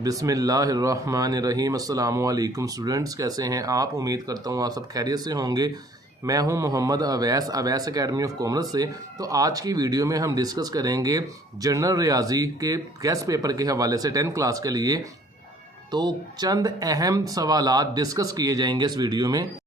बिस्मिल्लाहिर्रहमानिर्रहीम। अस्सलामुअलैकुम स्टूडेंट्स, कैसे हैं आप? उम्मीद करता हूँ आप सब खैरियत से होंगे। मैं हूँ Mohammad Awais academy of commerce से। तो आज की वीडियो में हम डिस्कस करेंगे जनरल रियाजी के गेस्ट पेपर के हवाले से 10th क्लास के लिए। तो चंद अहम सवालात डिस्कस किए जाएंगे इस वीडियो में।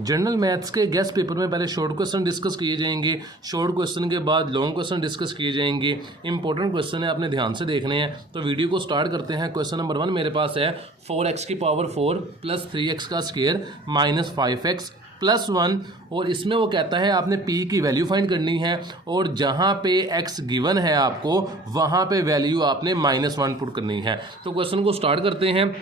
जनरल मैथ्स के गेस्ट पेपर में पहले शॉर्ट क्वेश्चन डिस्कस किए जाएंगे, शॉर्ट क्वेश्चन के बाद लॉन्ग क्वेश्चन डिस्कस किए जाएंगे। इंपॉर्टेंट क्वेश्चन है, आपने ध्यान से देखने हैं। तो वीडियो को स्टार्ट करते हैं। क्वेश्चन नंबर 1 मेरे पास है 4x की पावर 4 प्लस 3x का स्क्वायर माइनस 5x प्लस 1। और इसमें वो कहता है आपने p की वैल्यू फाइंड करनी है और जहाँ पे x गिवन है आपको वहाँ पे वैल्यू आपने -1 पुट करनी है। तो क्वेश्चन को स्टार्ट करते हैं।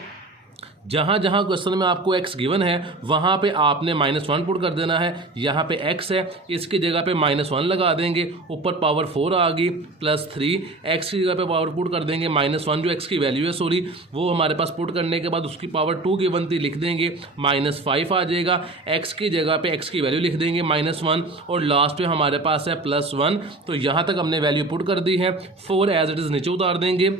जहाँ जहाँ क्वेश्चन में आपको x गिवन है वहाँ पे आपने -1 पुट कर देना है। यहाँ पे x है, इसकी जगह पे -1 लगा देंगे। ऊपर पावर 4 आ गई प्लस 3, x की जगह पे पावर पुट कर देंगे -1 जो x की वैल्यू है, सॉरी वो हमारे पास पुट करने के बाद उसकी पावर 2 गिवन थी, लिख देंगे -5 आ जाएगा। x की जगह पे x की वैल्यू लिख देंगे -1 और लास्ट पे हमारे पास है +1। तो यहाँ तक हमने वैल्यू पुट कर दी है। 4 एज इट इज़ नीचे उतार देंगे।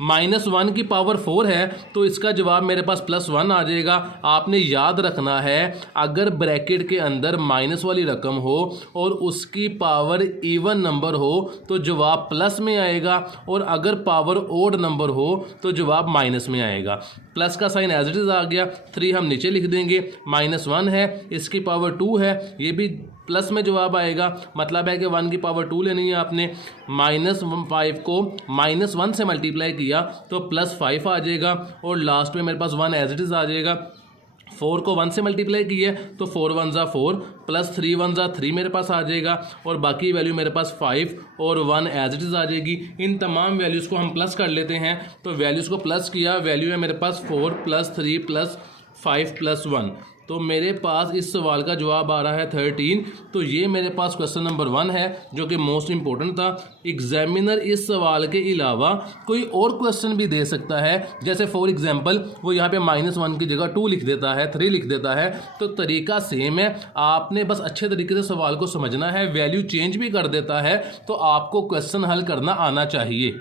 -1 की पावर 4 है तो इसका जवाब मेरे पास +1 आ जाएगा। आपने याद रखना है अगर ब्रैकेट के अंदर माइनस वाली रकम हो और उसकी पावर इवन नंबर हो तो जवाब प्लस में आएगा, और अगर पावर ओड नंबर हो तो जवाब माइनस में आएगा। प्लस का साइन एज इट इज़ आ गया। 3 हम नीचे लिख देंगे। -1 है, इसकी पावर 2 है, ये भी प्लस में जवाब आएगा। मतलब है कि 1 की पावर 2 लेनी है आपने। -5 को -1 से मल्टीप्लाई किया तो +5 आ जाएगा और लास्ट में मेरे पास 1 एज इट इज़ आ जाएगा। 4 को 1 से मल्टीप्लाई किए तो 4 1 ज़ा 4 प्लस 3 1 ज़ा 3 मेरे पास आ जाएगा और बाकी वैल्यू मेरे पास 5 और 1 एज इट इज़ आ जाएगी। इन तमाम वैल्यूज़ को हम प्लस कर लेते हैं। तो वैल्यूज़ को प्लस किया, वैल्यू है मेरे पास 4 + 3 + 5 + 1। तो मेरे पास इस सवाल का जवाब आ रहा है 13। तो ये मेरे पास क्वेश्चन नंबर 1 है जो कि मोस्ट इंपॉर्टेंट था। एग्जामिनर इस सवाल के अलावा कोई और क्वेश्चन भी दे सकता है, जैसे फॉर एग्जांपल वो यहाँ पे -1 की जगह 2 लिख देता है, 3 लिख देता है। तो तरीका सेम है, आपने बस अच्छे तरीके से सवाल को समझना है। वैल्यू चेंज भी कर देता है तो आपको क्वेश्चन हल करना आना चाहिए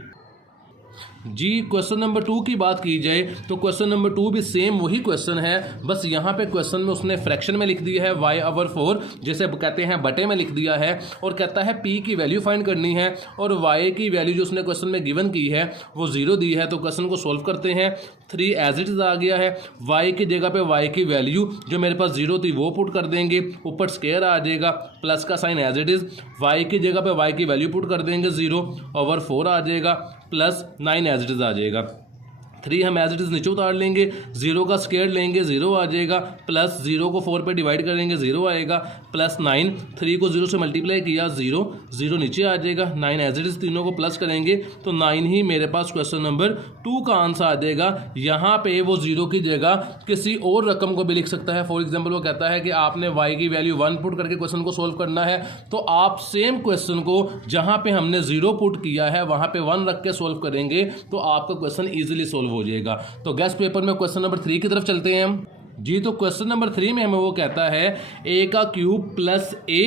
जी। क्वेश्चन नंबर 2 की बात की जाए तो क्वेश्चन नंबर 2 भी सेम वही क्वेश्चन है, बस यहाँ पे क्वेश्चन में उसने फ्रैक्शन में लिख दिया है y/4, जैसे कहते हैं बटे में लिख दिया है, और कहता है p की वैल्यू फाइंड करनी है और y की वैल्यू जो उसने क्वेश्चन में गिवन की है वो 0 दी है। तो क्वेश्चन को सोल्व करते हैं। 3 एज इट इज़ आ गया है। y की जगह पे y की वैल्यू जो मेरे पास 0 थी वो पुट कर देंगे। ऊपर स्क्वायर आ जाएगा, प्लस का sign as it is. y की जगह पे y की वैल्यू पुट कर देंगे, 0/4 आ जाएगा, प्लस 9 एज इट इज़ आ जाएगा। 3 हम एज इट इज़ नीचे उतार लेंगे, 0 का स्क्वायर लेंगे, 0 आ जाएगा, प्लस 0 को 4 पे डिवाइड करेंगे, 0 आएगा, प्लस 9, 3 को 0 से मल्टीप्लाई किया, 0 नीचे आ जाएगा। 9 एज इट इज़, तीनों को प्लस करेंगे तो 9 ही मेरे पास क्वेश्चन नंबर 2 का आंसर आ जाएगा। यहाँ पे वो 0 की जगह किसी और रकम को भी लिख सकता है। फॉर एग्जाम्पल वो कहता है कि आपने y की वैल्यू 1 पुट करके क्वेश्चन को सोल्व करना है, तो आप सेम क्वेश्चन को जहाँ पे हमने 0 पुट किया है वहाँ पे 1 रख के सोल्व करेंगे तो आपका क्वेश्चन ईजिली सोल्व हो जाएगा। तो गेस्ट पेपर में क्वेश्चन नंबर 3 की तरफ चलते हैं हम जी। तो क्वेश्चन नंबर 3 में हमें वो कहता है a का क्यूब प्लस a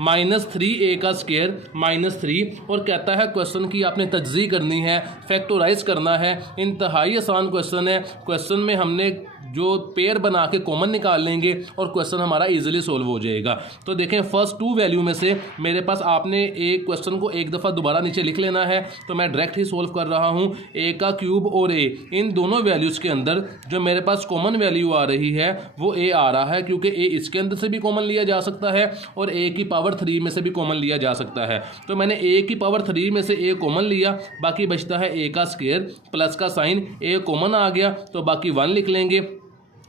-3a का स्क्वायर -3, और कहता है क्वेश्चन की आपने तज्ज़ी करनी है, फैक्टोराइज करना है। इंतहाई आसान क्वेश्चन है। क्वेश्चन में हमने जो पेयर बना के कॉमन निकाल लेंगे और क्वेश्चन हमारा इजीली सोल्व हो जाएगा। तो देखें फर्स्ट 2 वैल्यू में से मेरे पास आपने एक क्वेश्चन को एक दफ़ा दोबारा नीचे लिख लेना है। तो मैं डायरेक्ट ही सोल्व कर रहा हूँ। a का क्यूब और a, इन दोनों वैल्यूज़ के अंदर जो मेरे पास कॉमन वैल्यू आ रही है वो a आ रहा है, क्योंकि a इसके अंदर से भी कॉमन लिया जा सकता है और a की पावर 3 में से भी कॉमन लिया जा सकता है। तो मैंने a की पावर 3 में से a कॉमन लिया, बाकी बचता है a का स्क्वायर, प्लस का साइन, a कॉमन आ गया तो बाकी 1 लिख लेंगे।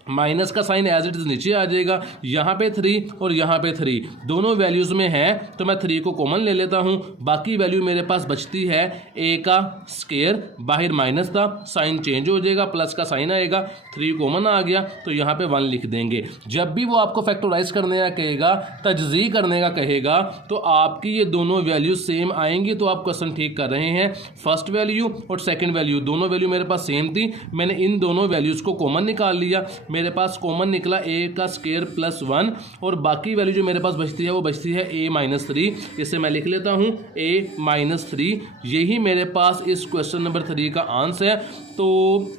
माइनस का साइन एज इट इज़ नीचे आ जाएगा। यहाँ पे 3 और यहाँ पे 3 दोनों वैल्यूज़ में है तो मैं 3 को कॉमन ले लेता हूँ। बाकी वैल्यू मेरे पास बचती है a का स्क्वायर, बाहर माइनस था, साइन चेंज हो जाएगा, प्लस का साइन आएगा, 3 कॉमन आ गया तो यहाँ पे 1 लिख देंगे। जब भी वो आपको फैक्टराइज करने का कहेगा, तजज़ी करने का कहेगा, तो आपकी ये दोनों वैल्यू सेम आएंगी तो आप क्वेश्चन ठीक कर रहे हैं। फर्स्ट वैल्यू और सेकेंड वैल्यू दोनों वैल्यू मेरे पास सेम थी, मैंने इन दोनों वैल्यूज़ को कॉमन निकाल लिया। मेरे पास कॉमन निकला a का स्क्वायर प्लस 1 और बाकी वैल्यू जो मेरे पास बचती है वो बचती है a माइनस 3। इसे मैं लिख लेता हूँ a माइनस 3। यही मेरे पास इस क्वेश्चन नंबर 3 का आंसर है। तो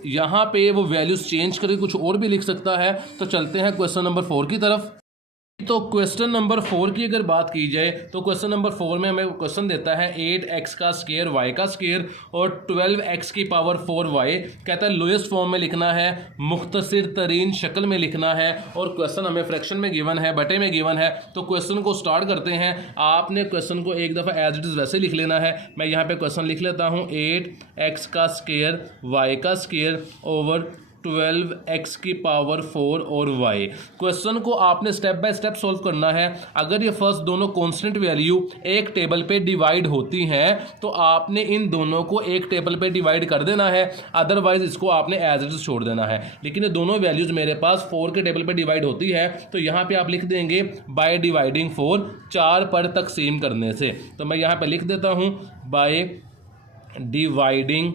यहाँ पे वो वैल्यूज चेंज करके कुछ और भी लिख सकता है। तो चलते हैं क्वेश्चन नंबर 4 की तरफ। तो क्वेश्चन नंबर 4 की अगर बात की जाए तो क्वेश्चन नंबर 4 में हमें क्वेश्चन देता है 8x का स्क्वायर y का स्क्वायर और 12x की पावर 4y। कहता है लोएस्ट फॉर्म में लिखना है, मुख्तसर तरीन शक्ल में लिखना है और क्वेश्चन हमें फ्रैक्शन में गिवन है, बटे में गिवन है। तो क्वेश्चन को स्टार्ट करते हैं। आपने क्वेश्चन को एक दफ़ा एज इट इज़ वैसे लिख लेना है। मैं यहाँ पे क्वेश्चन लिख लेता हूँ 8x का स्क्वायर y का स्क्वायर ओवर 12x की पावर 4 और y। क्वेश्चन को आपने स्टेप बाय स्टेप सॉल्व करना है। अगर ये फर्स्ट दोनों कांस्टेंट वैल्यू एक टेबल पे डिवाइड होती हैं तो आपने इन दोनों को एक टेबल पे डिवाइड कर देना है, अदरवाइज इसको आपने एज इट इज छोड़ देना है। लेकिन ये दोनों वैल्यूज मेरे पास 4 के टेबल पे डिवाइड होती है तो यहाँ पे आप लिख देंगे बाय डिवाइडिंग 4, 4 पर तकसीम करने से। तो मैं यहाँ पे लिख देता हूँ बाय डिवाइडिंग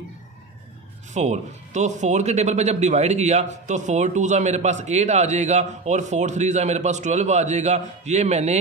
4। तो 4 के टेबल पे जब डिवाइड किया तो 4 2 ज़ा मेरे पास 8 आ जाएगा और 4 3 ज़ा मेरे पास 12 आ जाएगा। ये मैंने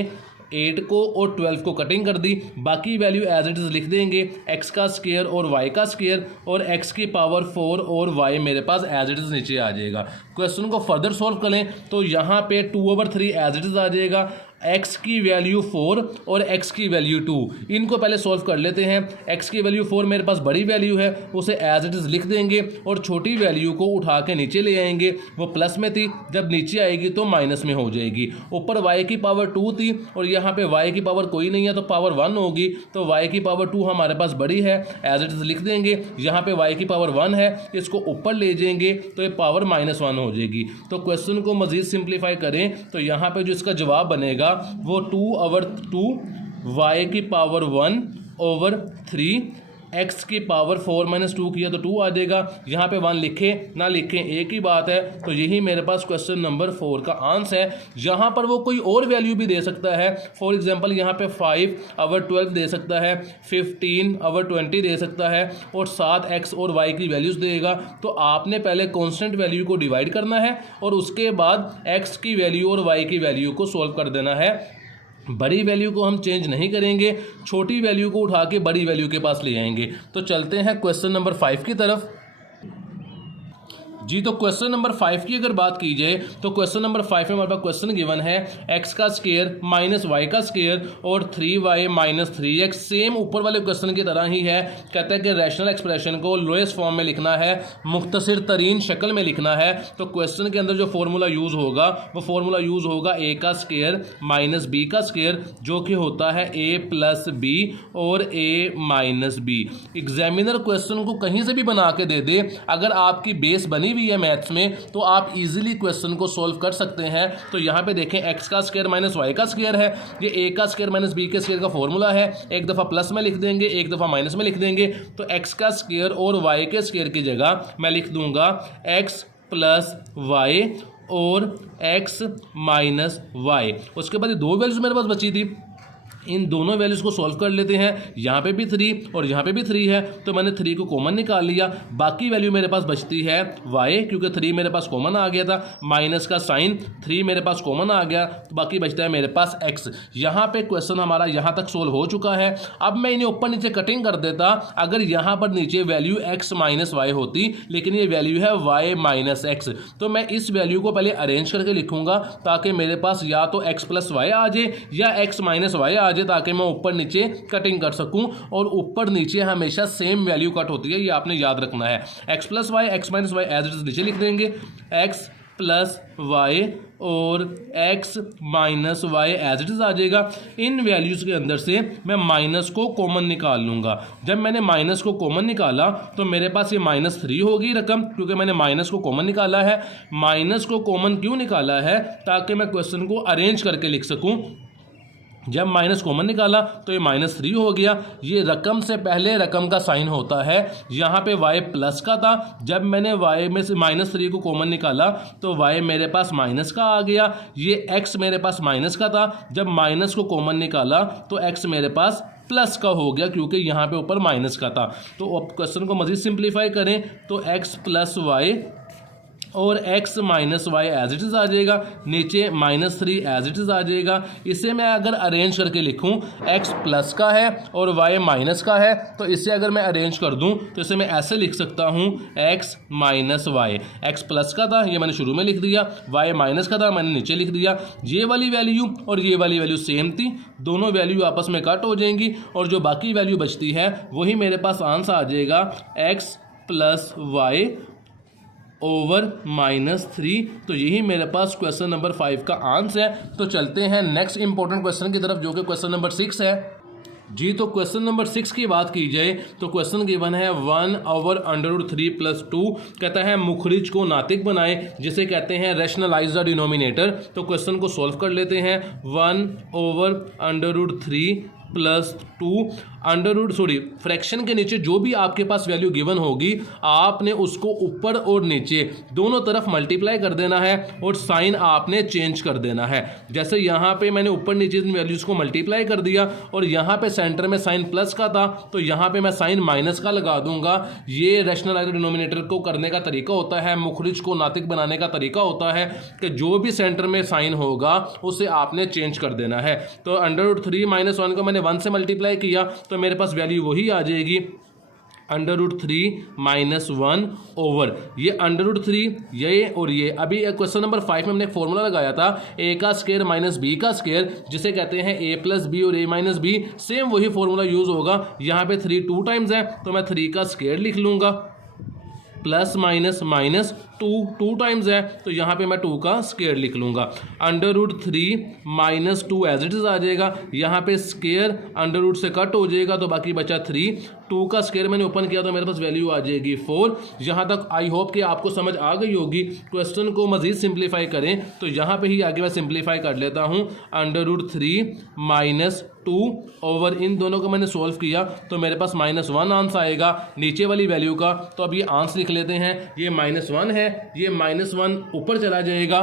8 को और 12 को कटिंग कर दी। बाकी वैल्यू एज इट इज़ लिख देंगे, x का स्क्वायर और y का स्क्वायर और x की पावर 4 और y मेरे पास एज इट इज़ नीचे आ जाएगा। क्वेश्चन को फर्दर सॉल्व करें तो यहाँ पे 2/3 एज इट इज़ आ जाएगा, x की वैल्यू 4 और x की वैल्यू 2। इनको पहले सॉल्व कर लेते हैं। x की वैल्यू 4 मेरे पास बड़ी वैल्यू है, उसे एज इट इज़ लिख देंगे और छोटी वैल्यू को उठा के नीचे ले आएंगे। वो प्लस में थी, जब नीचे आएगी तो माइनस में हो जाएगी। ऊपर y की पावर 2 थी और यहाँ पे y की पावर कोई नहीं है तो पावर 1 होगी। तो y की पावर 2 हमारे पास बड़ी है, एज इट इज़ लिख देंगे। यहाँ पे y की पावर 1 है, इसको ऊपर ले जाएंगे तो ये पावर -1 हो जाएगी। तो क्वेश्चन को मज़ीद सिंप्लीफाई करें तो यहाँ पे जो इसका जवाब बनेगा वो 2/2 y की पावर 1 ओवर 3 x की पावर 4 - 2 किया तो 2 आ जाएगा। यहाँ पे 1 लिखें ना लिखें एक ही बात है। तो यही मेरे पास क्वेश्चन नंबर 4 का आंसर है। यहाँ पर वो कोई और वैल्यू भी दे सकता है। फॉर एग्जांपल यहाँ पे 5/12 दे सकता है, 15/20 दे सकता है और 7x और y की वैल्यूज़ देगा। तो आपने पहले कॉन्स्टेंट वैल्यू को डिवाइड करना है और उसके बाद x की वैल्यू और y की वैल्यू को सॉल्व कर देना है। बड़ी वैल्यू को हम चेंज नहीं करेंगे, छोटी वैल्यू को उठा के बड़ी वैल्यू के पास ले आएंगे। तो चलते हैं क्वेश्चन नंबर 5 की तरफ। जी तो क्वेश्चन नंबर 5 की अगर बात की जाए तो क्वेश्चन नंबर 5 में हमारे पास क्वेश्चन गिवन है x का स्क्वायर माइनस y का स्क्वायर और 3y माइनस 3x। सेम ऊपर वाले क्वेश्चन की तरह ही है। कहता है कि रैशनल एक्सप्रेशन को लोएस्ट फॉर्म में लिखना है, मुख्तसर तरीन शक्ल में लिखना है। तो क्वेश्चन के अंदर जो फॉर्मूला यूज़ होगा वो फॉर्मूला यूज़ होगा a का स्क्वायर माइनस b का स्क्वायर, जो कि होता है a प्लस b और a minus b। Examiner question को कहीं से भी बना के दे दे, अगर आपकी बेस बनी है मैथ्स में तो आप इजीली क्वेश्चन को सॉल्व कर सकते हैं। तो यहाँ पे देखें x का स्क्वायर माइनस y का स्क्वायर है, ये a का स्क्वायर माइनस b के स्क्वायर का फॉर्मूला है। एक दफ़ा प्लस में लिख देंगे, एक दफ़ा माइनस में लिख देंगे। तो x का स्क्वायर और y के स्क्वायर की जगह मैं लिख दूंगा x प्लस y और x माइनस y। उसके बाद ये दो वैल्यूज मेरे पास बची थी, इन दोनों वैल्यूज़ को सॉल्व कर लेते हैं। यहाँ पे भी 3 और यहाँ पे भी 3 है तो मैंने 3 को कॉमन निकाल लिया। बाकी वैल्यू मेरे पास बचती है y, क्योंकि 3 मेरे पास कॉमन आ गया था, माइनस का साइन 3 मेरे पास कॉमन आ गया तो बाकी बचता है मेरे पास x। यहाँ पे क्वेश्चन हमारा यहाँ तक सोल्व हो चुका है। अब मैं इन्हें ऊपर नीचे कटिंग कर देता। अगर यहाँ पर नीचे वैल्यू x माइनस वाई होती लेकिन ये वैल्यू है y माइनस x, तो मैं इस वैल्यू को पहले अरेंज करके लिखूंगा ताकि मेरे पास या तो x प्लस वाई आ जाए या x माइनस वाई आ जाए, ताकि मैं ऊपर नीचे कटिंग कर सकूं। और ऊपर नीचे हमेशा सेम वैल्यू कट होती है, ये आपने याद रखना है। x plus y, x minus y as it is नीचे लिख देंगे, x प्लस वाई और x minus y as it is आ जाएगा। इन वैल्यूज़ के अंदर से मैं माइनस को कॉमन निकाल लूँगा। जब मैंने माइनस को कॉमन निकाला तो मेरे पास ये -3 होगी रकम, क्योंकि मैंने माइनस को कॉमन निकाला है। माइनस को कॉमन क्यों निकाला है? ताकि मैं क्वेश्चन को अरेंज करके लिख सकूँ। जब माइनस कॉमन निकाला तो ये -3 हो गया। ये रकम से पहले रकम का साइन होता है, यहाँ पे y प्लस का था। जब मैंने y में से -3 को कॉमन निकाला तो y मेरे पास माइनस का आ गया। ये x मेरे पास माइनस का था, जब माइनस को कॉमन निकाला तो x मेरे पास प्लस का हो गया, क्योंकि यहाँ पे ऊपर माइनस का था। तो अब क्वेश्चन को मज़ीद सिंप्लीफाई करें तो x प्लस वाई और x minus y as it is आ जाएगा, नीचे -3 एज इट इज़ आ जाएगा। इसे मैं अगर अरेंज करके लिखूं, x प्लस का है और y माइनस का है, तो इसे अगर मैं अरेंज कर दूं तो इसे मैं ऐसे लिख सकता हूं x माइनस वाई। x प्लस का था, ये मैंने शुरू में लिख दिया, y माइनस का था, मैंने नीचे लिख दिया। ये वाली वैल्यू और ये वाली वैल्यू सेम थी, दोनों वैल्यू आपस में कट हो जाएंगी और जो बाकी वैल्यू बचती है वही मेरे पास आंसर आ जाएगा x प्लस वाई ओवर -3। तो यही मेरे पास क्वेश्चन नंबर 5 का आंसर है। तो चलते हैं नेक्स्ट इंपॉर्टेंट क्वेश्चन की तरफ, जो कि क्वेश्चन नंबर 6 है। जी, तो क्वेश्चन नंबर 6 की बात की जाए तो क्वेश्चन गिवन है 1/√3 + 2, कहता है मुखरिज को नातिक बनाए, जिसे कहते हैं रैशनलाइज द डिनोमिनेटर। तो क्वेश्चन को सॉल्व कर लेते हैं। 1/√3 + 2 फ्रैक्शन के नीचे जो भी आपके पास वैल्यू गिवन होगी आपने उसको ऊपर और नीचे दोनों तरफ मल्टीप्लाई कर देना है और साइन आपने चेंज कर देना है। जैसे यहाँ पे मैंने ऊपर नीचे वैल्यूज़ को मल्टीप्लाई कर दिया और यहाँ पे सेंटर में साइन प्लस का था तो यहाँ पे मैं साइन माइनस का लगा दूंगा। ये रैशनलाइज्ड डिनोमिनेटर को करने का तरीका होता है, मुखरिज को नातिक बनाने का तरीका होता है कि जो भी सेंटर में साइन होगा उसे आपने चेंज कर देना है। तो √3 - 1 को मैंने 1 से मल्टीप्लाई किया तो मेरे पास वैल्यू वही आ जाएगी, √3 - 1 ओवर ये √3 ये और ये। अभी क्वेश्चन नंबर 5 में हमने एक फॉर्मूला लगाया था a का स्क्वायर माइनस b का स्क्वायर, जिसे कहते हैं a + b और a - b। सेम वही फॉर्मूला यूज होगा। यहाँ पे 3 2 टाइम्स है तो मैं 3 का स्क्वायर लिख लूँगा, प्लस माइनस माइनस 2 टाइम्स है तो यहाँ पे मैं 2 का स्क्वायर लिख लूँगा। √3 - 2 एज इट इज़ आ जाएगा, यहाँ पे स्क्वायर √ से कट हो जाएगा तो बाकी बचा 3। 2 का स्क्वायर मैंने ओपन किया तो मेरे पास वैल्यू आ जाएगी 4। यहाँ तक आई होप कि आपको समझ आ गई होगी। क्वेश्चन को मज़ीद सिंप्लीफाई करें तो यहाँ पे ही आगे मैं सिंप्लीफाई कर लेता हूँ। √3 - 2 ओवर इन दोनों को मैंने सोल्व किया तो मेरे पास -1 आंसर आएगा नीचे वाली वैल्यू का। तो अब ये आंसर लिख लेते हैं, ये -1 है, ये -1 ऊपर चला जाएगा।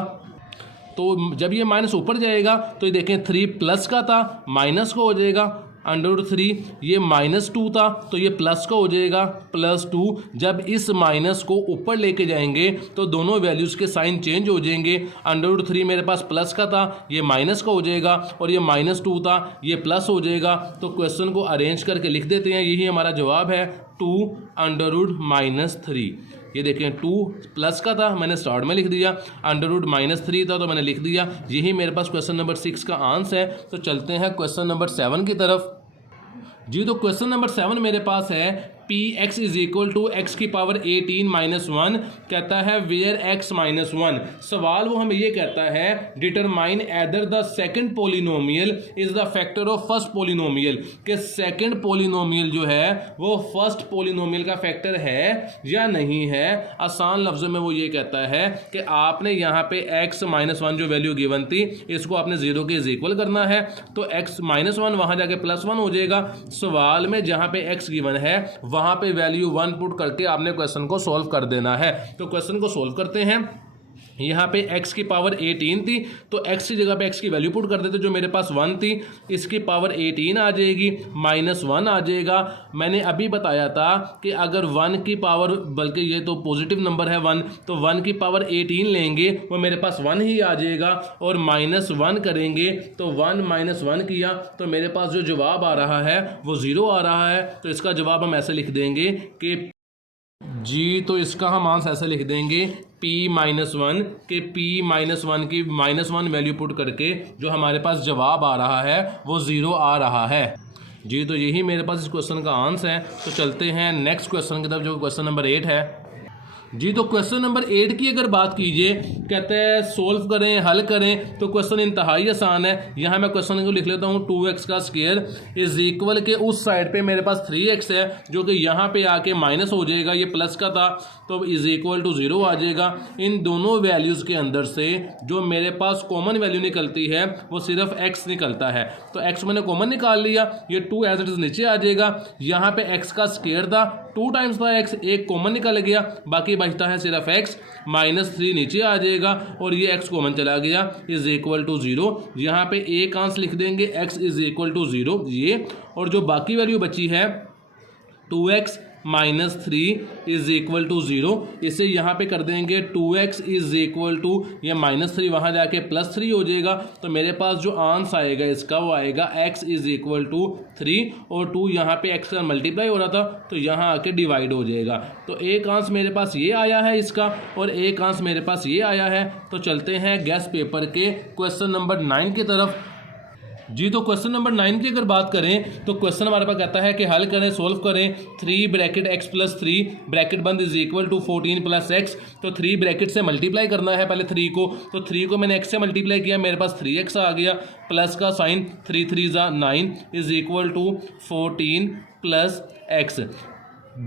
तो जब ये माइनस ऊपर जाएगा तो ये देखें 3 प्लस का था माइनस को हो जाएगा √3, ये -2 था तो ये प्लस का हो जाएगा +2। जब इस माइनस को ऊपर लेके जाएंगे तो दोनों वैल्यूज़ के साइन चेंज हो जाएंगे। √3 मेरे पास प्लस का था, ये माइनस का हो जाएगा और ये -2 था, ये प्लस हो जाएगा। तो क्वेश्चन को अरेंज करके लिख देते हैं, यही हमारा जवाब है 2√-3। ये देखें 2 प्लस का था मैंने स्टार्ट में लिख दिया, √-3 था तो मैंने लिख दिया। यही मेरे पास क्वेश्चन नंबर 6 का आंसर है। तो चलते हैं क्वेश्चन नंबर 7 की तरफ। जी, तो क्वेश्चन नंबर 7 मेरे पास है px = x⁻18 - 1, कहता है वेयर x - 1। सवाल वो हमें ये कहता है determine either the second polynomial is the factor of first polynomial, कि सेकंड पोलिनोमियल जो है वो फर्स्ट पोलिनोमियल का फैक्टर है या नहीं है। आसान लफ्ज़ों में वो ये कहता है कि आपने यहाँ पे x - 1 जो वैल्यू गिवन थी इसको आपने 0 के इक्वल करना है, तो x - 1 वहाँ जाके +1 हो जाएगा। सवाल में जहाँ पे x गिवन है वहाँ पे वैल्यू 1 पुट करके आपने क्वेश्चन को सॉल्व कर देना है। तो क्वेश्चन को सॉल्व करते हैं। यहाँ पे x⁻18 थी तो x की जगह पे x की वैल्यू पुट कर देते, जो मेरे पास 1 थी, इसकी पावर 18 आ जाएगी, -1 आ जाएगा। मैंने अभी बताया था कि अगर 1 की पावर, बल्कि ये तो पॉजिटिव नंबर है 1, तो 1 की पावर 18 लेंगे वो मेरे पास 1 ही आ जाएगा और -1 करेंगे तो 1 - 1 किया तो मेरे पास जो जवाब आ रहा है वो 0 आ रहा है। तो इसका जवाब हम ऐसे लिख देंगे कि जी, तो इसका हम आंसर ऐसे लिख देंगे p - 1 के p - 1 की -1 वैल्यू पुट करके जो हमारे पास जवाब आ रहा है वो 0 आ रहा है। जी, तो यही मेरे पास इस क्वेश्चन का आंसर है। तो चलते हैं नेक्स्ट क्वेश्चन की तरफ, जो क्वेश्चन नंबर 8 है। जी, तो क्वेश्चन नंबर 8 की अगर बात कीजिए, कहते हैं सोल्व करें, हल करें, तो क्वेश्चन इंतहाई आसान है। यहाँ मैं क्वेश्चन को लिख लेता हूँ 2x का स्क्वायर इज इक्वल के उस साइड पे मेरे पास 3x है जो कि यहाँ पे आके माइनस हो जाएगा, ये प्लस का था तो इज इक्वल टू 0 आ जाएगा। इन दोनों वैल्यूज़ के अंदर से जो मेरे पास कॉमन वैल्यू निकलती है वो सिर्फ x निकलता है, तो x मैंने कॉमन निकाल लिया, ये 2 एज इट इज नीचे आ जाएगा। यहाँ पे x का स्क्वायर था, 2 टाइम्स था x, एक कॉमन निकल गया, बाकी बचता है सिर्फ x, -3 नीचे आ जाएगा और ये x कॉमन चला गया, इज इक्वल टू 0। यहाँ पे एक आंसर लिख देंगे x इज इक्वल टू 0 ये, और जो बाकी वैल्यू बची है 2x minus 3 is equal to 0। इसे यहाँ पे कर देंगे 2x इज इक्वल टू ये -3 वहाँ जाके +3 हो जाएगा। तो मेरे पास जो आंसर आएगा इसका वो आएगा x इज इक्वल टू 3 और 2 यहाँ पे x का मल्टीप्लाई हो रहा था तो यहाँ आके डिवाइड हो जाएगा। तो एक आंसर मेरे पास ये आया है इसका और एक आंसर मेरे पास ये आया है। तो चलते हैं गेस पेपर के क्वेश्चन नंबर 9 की तरफ। जी तो क्वेश्चन नंबर 9 की अगर बात करें तो क्वेश्चन हमारे पास कहता है कि हल करें, सोल्व करें। 3 ब्रैकेट x प्लस 3 ब्रैकेट बंद is equal to 14 plus x। तो 3 ब्रैकेट से मल्टीप्लाई करना है पहले 3 को, तो 3 को मैंने x से मल्टीप्लाई किया, मेरे पास 3x आ गया, प्लस का साइन 3 3 ज़ा 9 is equal to 14 plus x।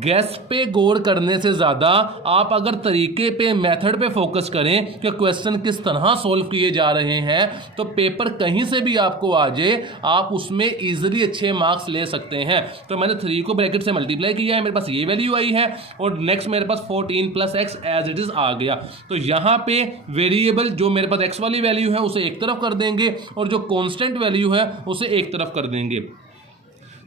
गैस पे गौर करने से ज़्यादा आप अगर तरीके पे मेथड पे फोकस करें कि क्वेश्चन किस तरह सॉल्व किए जा रहे हैं तो पेपर कहीं से भी आपको आ जाए आप उसमें इजीली अच्छे मार्क्स ले सकते हैं। तो मैंने 3 को ब्रैकेट से मल्टीप्लाई किया है, मेरे पास ये वैल्यू आई है और नेक्स्ट मेरे पास 14 plus x as it is आ गया। तो यहाँ पे वेरिएबल जो मेरे पास एक्स वाली वैल्यू है उसे एक तरफ कर देंगे और जो कॉन्स्टेंट वैल्यू है उसे एक तरफ कर देंगे।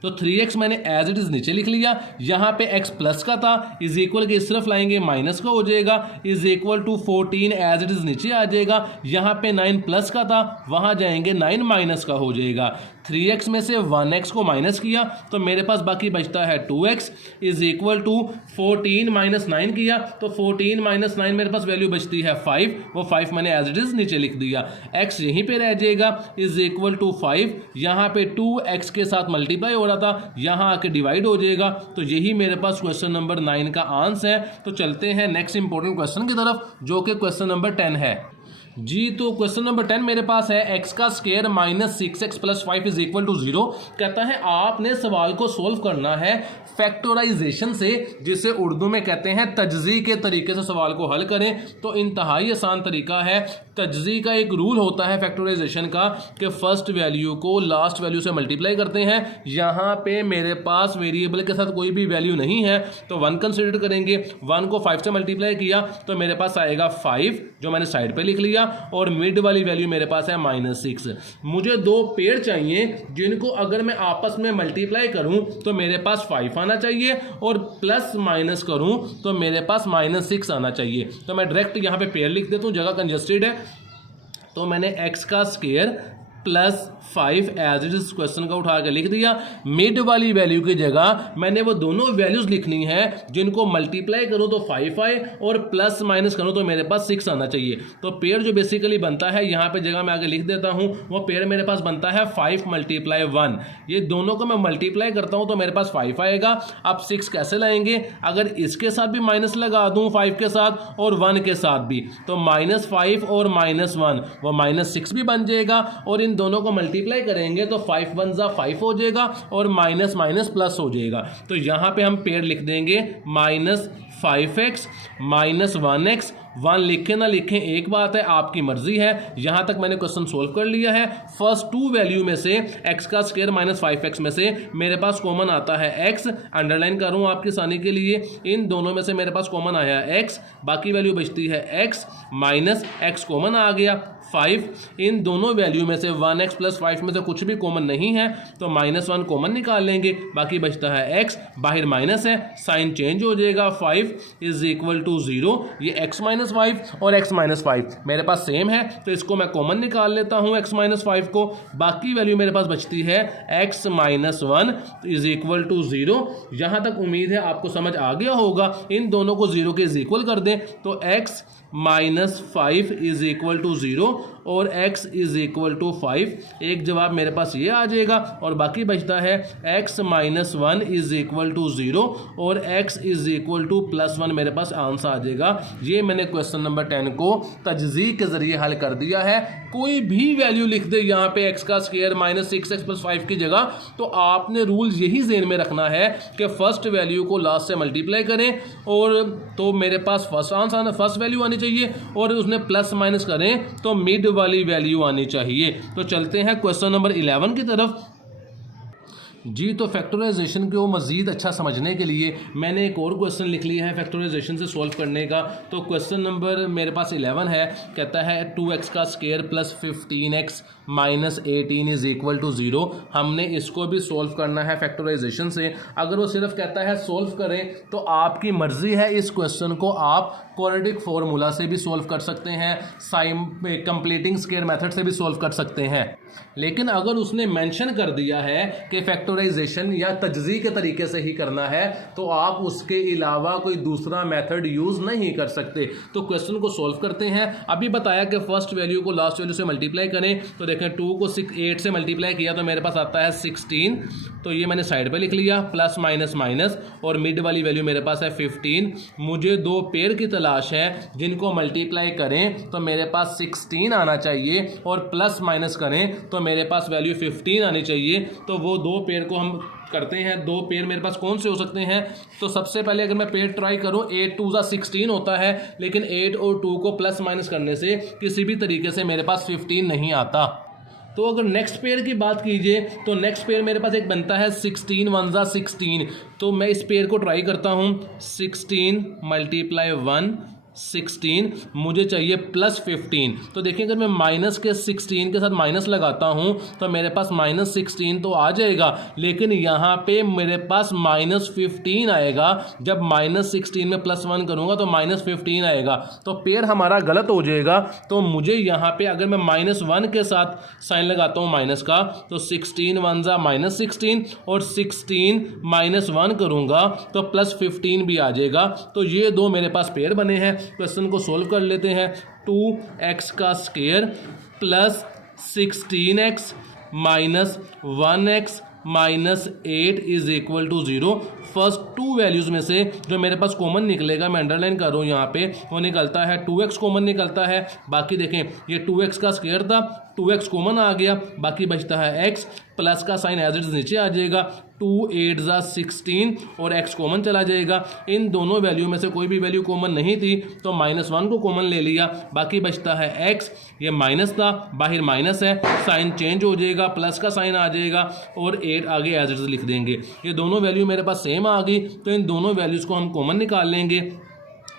तो 3x मैंने एज इट इज़ नीचे लिख लिया, यहाँ पे x प्लस का था इज इक्वल के इस तरफ लाएंगे माइनस का हो जाएगा, is equal to 14 as it is नीचे आ जाएगा। यहाँ पे 9 प्लस का था वहाँ जाएंगे 9 माइनस का हो जाएगा। 3x में से 1x को माइनस किया तो मेरे पास बाकी बचता है 2x is equal to 14 minus 9 किया तो 14 माइनस 9 मेरे पास वैल्यू बचती है 5, वो 5 मैंने एज इट इज़ नीचे लिख दिया। x यहीं पे रह जाएगा इज इक्वल टू 5, यहाँ पे 2x के साथ मल्टीप्लाई हो रहा था यहाँ आके डिवाइड हो जाएगा। तो यही मेरे पास क्वेश्चन नंबर 9 का आंसर है। तो चलते हैं नेक्स्ट इंपॉर्टेंट क्वेश्चन की तरफ जो कि क्वेश्चन नंबर 10 है। जी तो क्वेश्चन नंबर 10 मेरे पास है x का square minus 6x plus 5 is equal to 0। कहता है आपने सवाल को सोल्व करना है फैक्टराइजेशन से, जिसे उर्दू में कहते हैं तजज़ी के तरीके से सवाल को हल करें। तो इंतहाई आसान तरीका है। तजज़ी का एक रूल होता है फैक्टराइजेशन का कि फर्स्ट वैल्यू को लास्ट वैल्यू से मल्टीप्लाई करते हैं। यहाँ पे मेरे पास वेरिएबल के साथ कोई भी वैल्यू नहीं है तो 1 कंसिडर करेंगे। 1 को 5 से मल्टीप्लाई किया तो मेरे पास आएगा 5 जो मैंने साइड पे लिख लिया और मिड वाली वैल्यू मेरे पास है -6। मुझे 2 पेड़ चाहिए जिनको अगर मैं आपस में मल्टीप्लाई करूं तो मेरे पास 5 आना चाहिए और प्लस माइनस करूं तो मेरे पास -6 आना चाहिए। तो मैं डायरेक्ट यहां पे पेड़ लिख देता हूं, जगह कंजस्टेड है। तो मैंने x का square plus 5 as it is question का उठा के लिख दिया। मिड वाली वैल्यू की जगह मैंने वो दोनों वैल्यूज लिखनी है जिनको मल्टीप्लाई करूं तो 5 आए और प्लस माइनस करूं तो मेरे पास 6 आना चाहिए। तो पेड़ जो बेसिकली बनता है यहाँ पे जगह मैं आगे लिख देता हूँ, वो पेड़ मेरे पास बनता है 5 × 1। ये दोनों को मैं मल्टीप्लाई करता हूँ तो मेरे पास 5 आएगा। अब 6 कैसे लाएंगे? अगर इसके साथ भी माइनस लगा दूँ 5 के साथ और 1 के साथ भी तो -5 और -1 वो -6 भी बन जाएगा और इन दोनों को मल्टीप्लाई करेंगे तो 5 1 ज़ा 5 हो जाएगा और माइनस माइनस प्लस हो जाएगा। तो यहाँ पे हम पेड़ लिख देंगे -5x -1x। 1 लिखें ना लिखें एक बात है, आपकी मर्जी है। यहाँ तक मैंने क्वेश्चन सोल्व कर लिया है। फर्स्ट 2 वैल्यू में से x का स्क्वायर -5x में से मेरे पास कॉमन आता है x। अंडरलाइन करूँ आपकी आसानी के लिए, इन दोनों में से मेरे पास कॉमन आया है x, बाकी वैल्यू बचती है x माइनस x कॉमन आ गया 5। इन दोनों वैल्यू में से 1x प्लस 5 में से कुछ भी कॉमन नहीं है तो -1 कॉमन निकाल लेंगे, बाकी बचता है x, बाहर माइनस है साइन चेंज हो जाएगा 5 इज इक्वल टू 0। ये x -5 और x -5 मेरे पास सेम है तो इसको मैं कॉमन निकाल लेता हूँ x -5 को। बाकी वैल्यू मेरे पास बचती है x -1 इज इक्वल टू 0। यहाँ तक उम्मीद है आपको समझ आ गया होगा। इन दोनों को 0 के इज इक्वल कर दें तो x -5 इज इक्वल टू 0 और x इज इक्वल टू 5। एक जवाब मेरे पास ये आ जाएगा और बाकी बचता है x -1 इज इक्वल टू 0 और x इज इक्वल टू +1 मेरे पास आंसर आ जाएगा। ये मैंने क्वेश्चन नंबर 10 को तजज़ी के ज़रिए हल कर दिया है। कोई भी वैल्यू लिख दे यहाँ पे x का स्क्वायर -6x + 5 की जगह तो आपने रूल यही ज़हन में रखना है कि फर्स्ट वैल्यू को लास्ट से मल्टीप्लाई करें और तो मेरे पास फर्स्ट आंसर फर्स्ट वैल्यू आनी चाहिए और उसमें प्लस माइनस करें तो मिड वाली वैल्यू आनी चाहिए। तो चलते हैं क्वेश्चन नंबर 11 की तरफ। जी, तो फैक्टराइजेशन को मज़ीद अच्छा समझने के लिए मैंने एक और क्वेश्चन लिख लिया है फैक्टराइजेशन से सॉल्व करने का। तो क्वेश्चन नंबर मेरे पास 11 है, कहता है 2x का square plus 15x minus 18 is equal to 0। हमने इसको भी सॉल्व करना है फैक्टराइजेशन से। अगर वो सिर्फ कहता है सॉल्व करें तो आपकी मर्जी है, इस क्वेश्चन को आप क्वाड्रेटिक फार्मूला से भी सॉल्व कर सकते हैं, कंप्लीटिंग स्क्वायर मेथड से भी सॉल्व कर सकते हैं। लेकिन अगर उसने मेंशन कर दिया है कि फैक्टराइजेशन या तजज़ी के तरीके से ही करना है तो आप उसके अलावा कोई दूसरा मेथड यूज़ नहीं कर सकते। तो क्वेश्चन को सॉल्व करते हैं। अभी बताया कि फर्स्ट वैल्यू को लास्ट वैल्यू से मल्टीप्लाई करें, तो देखें 2 को 8 से मल्टीप्लाई किया तो मेरे पास आता है 16। तो ये मैंने साइड पे लिख लिया, प्लस माइनस माइनस, और मिड वाली वैल्यू मेरे पास है 15। मुझे दो पेयर की तलाश है जिनको मल्टीप्लाई करें तो मेरे पास 16 आना चाहिए, और प्लस माइनस करें तो मेरे पास वैल्यू 15 आनी चाहिए। तो वो दो पेयर को हम करते हैं। दो पेयर मेरे पास कौन से हो सकते हैं? तो सबसे पहले अगर मैं पेयर ट्राई करूं, 8 2 16 होता है, लेकिन 8 और 2 को प्लस माइनस करने से किसी भी तरीके से मेरे पास 15 नहीं आता। तो अगर नेक्स्ट पेयर की बात कीजिए तो नेक्स्ट पेयर मेरे पास एक बनता है 16 1 16। तो मैं इस पेयर को ट्राई करता हूं, 16 मल्टीप्लाई 1 16, मुझे चाहिए प्लस 15। तो देखिए अगर मैं माइनस के 16 के साथ माइनस लगाता हूं तो मेरे पास माइनस 16 तो आ जाएगा, लेकिन यहाँ पे मेरे पास माइनस 15 आएगा। जब माइनस 16 में प्लस 1 करूँगा तो माइनस 15 आएगा, तो पेयर हमारा गलत हो जाएगा। तो मुझे यहाँ पे अगर मैं माइनस 1 के साथ साइन लगाता हूँ माइनस का, तो 16 1 माइनस 16, और 16 माइनस 1 करूँगा तो प्लस 15 भी आ जाएगा। तो ये दो मेरे पास पेयर बने हैं। क्वेश्चन को सोल्व कर लेते हैं। 2x का square plus 16x minus 1x minus 8 is equal to 0। First two values में से जो मेरे पास कॉमन निकलेगा, मैं अंडरलाइन कर रहा हूँ यहाँ पे, वो निकलता है 2x कॉमन निकलता है। बाकी देखें ये 2x का स्क्वायर था, 2x कॉमन आ गया, बाकी बचता है x, प्लस का साइन एज इट इज नीचे आ जाएगा, 2 8 16 और x कॉमन चला जाएगा। इन दोनों वैल्यू में से कोई भी वैल्यू कॉमन नहीं थी तो -1 को कॉमन ले लिया, बाकी बचता है x। ये माइनस था, बाहर माइनस है, साइन चेंज हो जाएगा, प्लस का साइन आ जाएगा, और 8 आगे एज इट इज लिख देंगे। ये दोनों वैल्यू मेरे पास सेम आ गई, तो इन दोनों वैल्यूज़ को हम कॉमन निकाल लेंगे।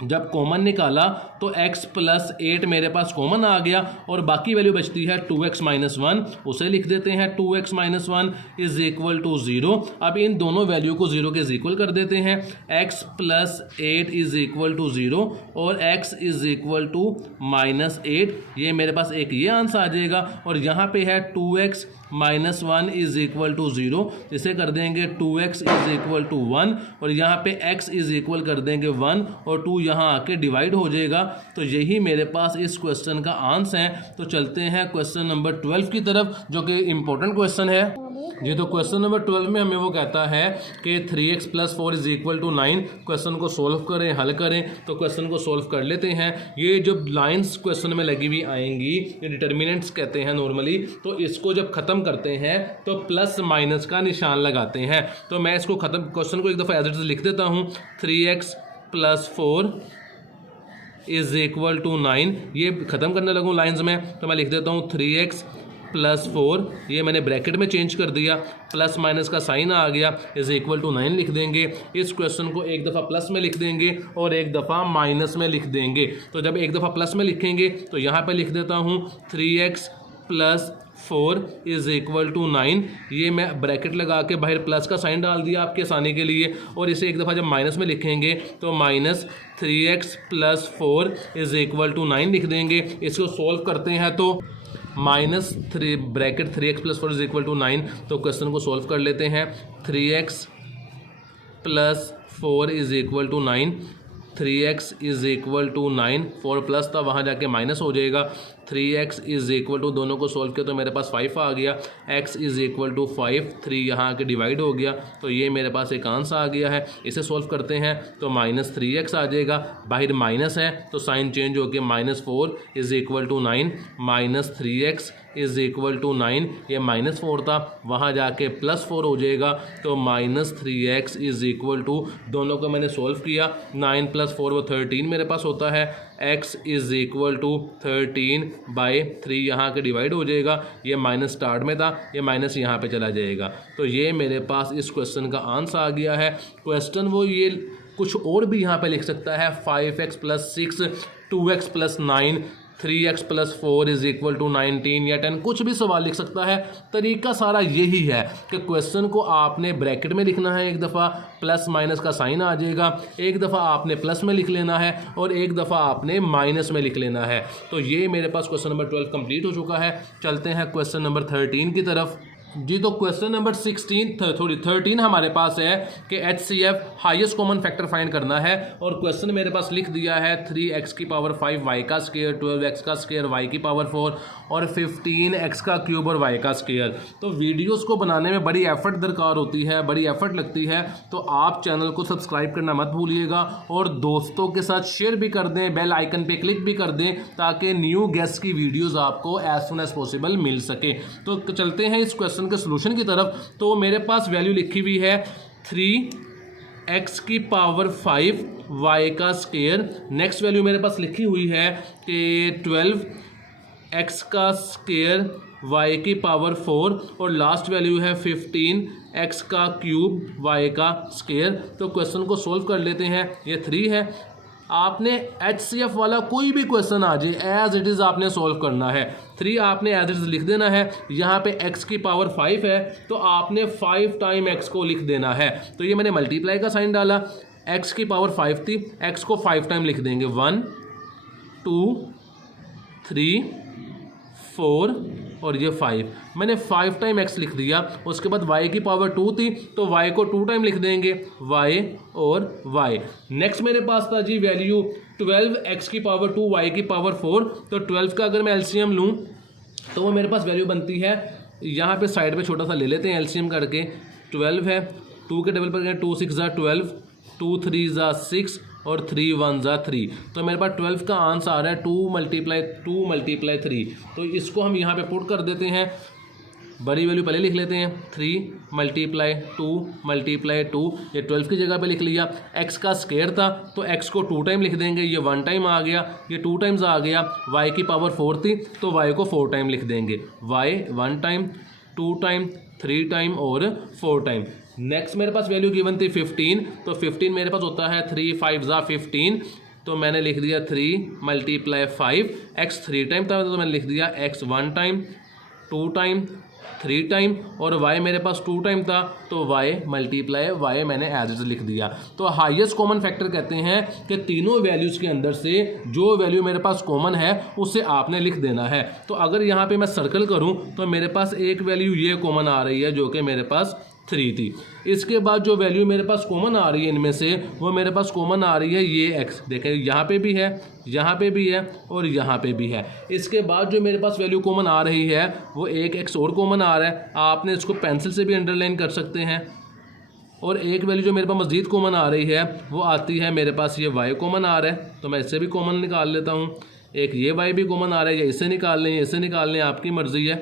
जब कॉमन निकाला तो x प्लस 8 मेरे पास कॉमन आ गया, और बाकी वैल्यू बचती है 2x माइनस 1, उसे लिख देते हैं 2x minus 1 is equal to 0। अब इन दोनों वैल्यू को 0 के इक्वल कर देते हैं। x plus 8 is equal to 0 और x is equal to minus 8। ये मेरे पास एक ये आंसर आ जाएगा, और यहाँ पे है 2x minus 1 is equal to 0, इसे कर देंगे 2x इज इक्वल टू 1, और यहाँ पे x इज इक्वल कर देंगे 1, और 2 यहाँ आके डिवाइड हो जाएगा। तो यही मेरे पास इस क्वेश्चन का आंसर है। तो चलते हैं क्वेश्चन नंबर 12 की तरफ, जो कि इम्पोर्टेंट क्वेश्चन है। ये तो क्वेश्चन नंबर 12 में हमें वो कहता है कि 3x plus 4 is equal to 9। Question को सोल्व करें, हल करें। तो क्वेश्चन को सोल्व कर लेते हैं। ये जो लाइंस क्वेश्चन में लगी हुई आएंगी, ये डिटर्मिनेंट्स कहते हैं नॉर्मली, तो इसको जब ख़त्म करते हैं तो प्लस माइनस का निशान लगाते हैं। तो मैं इसको ख़त्म क्वेश्चन को एक दफ़ा एज इट इज लिख देता हूँ। 3x plus 4 is equal to 9। ये ख़त्म करने लगूँ लाइंस में, तो मैं लिख देता हूँ 3x प्लस 4, ये मैंने ब्रैकेट में चेंज कर दिया, प्लस माइनस का साइन आ गया, इज इक्वल टू 9 लिख देंगे। इस क्वेश्चन को एक दफ़ा प्लस में लिख देंगे और एक दफ़ा माइनस में लिख देंगे। तो जब एक दफ़ा प्लस में लिखेंगे तो यहाँ पे लिख देता हूँ 3x plus 4 is equal to 9। ये मैं ब्रैकेट लगा के बाहर प्लस का साइन डाल दिया आपके आसानी के लिए, और इसे एक दफ़ा जब माइनस में लिखेंगे तो minus 3x plus 4 is equal to 9 लिख देंगे। इसको सॉल्व करते हैं तो -3 bracket 3x plus 4 is equal to 9। तो क्वेश्चन को सॉल्व कर लेते हैं। 3x plus 4 is equal to 9, 3x is equal to 9, 4 plus था वहाँ जाके माइनस हो जाएगा। 3x इज इक्वल टू, दोनों को सॉल्व किया तो मेरे पास 5 आ गया। x इज इक्वल टू 5, 3 यहाँ आके डिवाइड हो गया, तो ये मेरे पास एक आंसर आ गया है। इसे सॉल्व करते हैं तो -3x आ जाएगा, बाहर माइनस है तो साइन चेंज होकर -4 is equal to 9, -3x is equal to 9, ये -4 था वहाँ जाके +4 हो जाएगा, तो -3x इज इक्वल टू, दोनों को मैंने सॉल्व किया, 9 + 4 वो 13 मेरे पास होता है। x is equal to 13 by 3 यहाँ के डिवाइड हो जाएगा, ये माइनस स्टार्ट में था, ये माइनस यहाँ पे चला जाएगा। तो ये मेरे पास इस क्वेश्चन का आंसर आ गया है। क्वेश्चन वो ये कुछ और भी यहाँ पे लिख सकता है, 5x + 6, 2x + 9, 3x + 4 = 19 या 10, कुछ भी सवाल लिख सकता है। तरीका सारा यही है कि क्वेश्चन को आपने ब्रैकेट में लिखना है, एक दफ़ा प्लस माइनस का साइन आ जाएगा, एक दफ़ा आपने प्लस में लिख लेना है और एक दफ़ा आपने माइनस में लिख लेना है। तो ये मेरे पास क्वेश्चन नंबर 12 कंप्लीट हो चुका है। चलते हैं क्वेश्चन नंबर 13 की तरफ। जी, तो क्वेश्चन नंबर 13 हमारे पास है कि HCF highest common factor find करना है और क्वेश्चन मेरे पास लिख दिया है 3x⁵ y का स्क्वायर, 12x का स्क्वायर, y⁴ और 15x का क्यूब और y का स्क्वायर। तो वीडियोस को बनाने में बड़ी एफर्ट दरकार होती है, बड़ी एफर्ट लगती है, तो आप चैनल को सब्सक्राइब करना मत भूलिएगा और दोस्तों के साथ शेयर भी कर दें, बेल आइकन पे क्लिक भी कर दें ताकि न्यू गेस्ट की वीडियोस आपको एज सुन एज पॉसिबल मिल सके। तो चलते हैं इस क्वेश्चन के सॉल्यूशन की तरफ। तो मेरे पास वैल्यू लिखी हुई है 3x⁵ y का स्क्वायर। नेक्स्ट वैल्यू मेरे पास लिखी हुई है कि 12x का स्क्वायर y⁴ और लास्ट वैल्यू है 15x का क्यूब y का स्क्वायर। तो क्वेश्चन को सोल्व कर लेते हैं। ये 3 है। आपने HCF वाला कोई भी क्वेश्चन आ जाए एज इट इज़ आपने सोल्व करना है। 3 आपने एज इट इज़ लिख देना है। यहाँ पे x⁵ है तो आपने 5 टाइम x को लिख देना है। तो ये मैंने मल्टीप्लाई का साइन डाला, x⁵ थी, x को 5 टाइम लिख देंगे, 1 2 3 4 और ये 5। मैंने 5 टाइम x लिख दिया। उसके बाद y⁵2 थी तो y को 2 टाइम लिख देंगे, y और y। नेक्स्ट मेरे पास था जी वैल्यू 12x⁵2 y⁴। तो 12 का अगर मैं एलसीएम लूँ तो वो मेरे पास वैल्यू बनती है, यहाँ पे साइड पे छोटा सा ले लेते हैं एलसीएम करके। 12 है, 2 के डबल पर 2 6 = 12, 2 3 = 6 और 3 1 = 3। तो मेरे पास 12 का आंसर आ रहा है 2 × 3। तो इसको हम यहाँ पे पुट कर देते हैं। बड़ी वैल्यू पहले लिख लेते हैं, 3 × 2 × 2, ये 12 की जगह पे लिख लिया। x का स्क्वायर था तो x को 2 टाइम लिख देंगे, ये 1 टाइम आ गया, ये 2 टाइम्स आ गया। y⁴ थी तो y को 4 टाइम लिख देंगे, y 1 टाइम, 2 टाइम, 3 टाइम और 4 टाइम। नेक्स्ट मेरे पास वैल्यू गिवन थी 15, तो 15 मेरे पास होता है 3 5 = 15। तो मैंने लिख दिया 3 × 5, x 3 टाइम था तो मैंने लिख दिया x 1 टाइम, 2 टाइम, 3 टाइम और y मेरे पास 2 टाइम था तो y × y मैंने एज इट इज लिख दिया। तो हाईएस्ट कॉमन फैक्टर कहते हैं कि तीनों वैल्यूज़ के अंदर से जो वैल्यू मेरे पास कॉमन है उसे आपने लिख देना है। तो अगर यहाँ पे मैं सर्कल करूँ तो मेरे पास एक वैल्यू ये कॉमन आ रही है जो कि मेरे पास 3 थी। इसके बाद जो वैल्यू मेरे पास कॉमन आ रही है इनमें से वो मेरे पास कॉमन आ रही है ये x, देखें यहाँ पे भी है, यहाँ पे भी है और यहाँ पे भी है। इसके बाद जो मेरे पास वैल्यू कॉमन आ रही है वो एक x और कॉमन आ रहा है, आपने इसको पेंसिल से भी अंडरलाइन कर सकते हैं। और एक वैल्यू जो मेरे पास मज़ीद कॉमन आ रही है वो आती है मेरे पास ये y कॉमन आ रहा है, तो मैं इससे भी कॉमन निकाल लेता हूँ। एक ये y भी कॉमन आ रहा है, या इससे निकाल लें, इससे निकाल लें, आपकी मर्ज़ी है।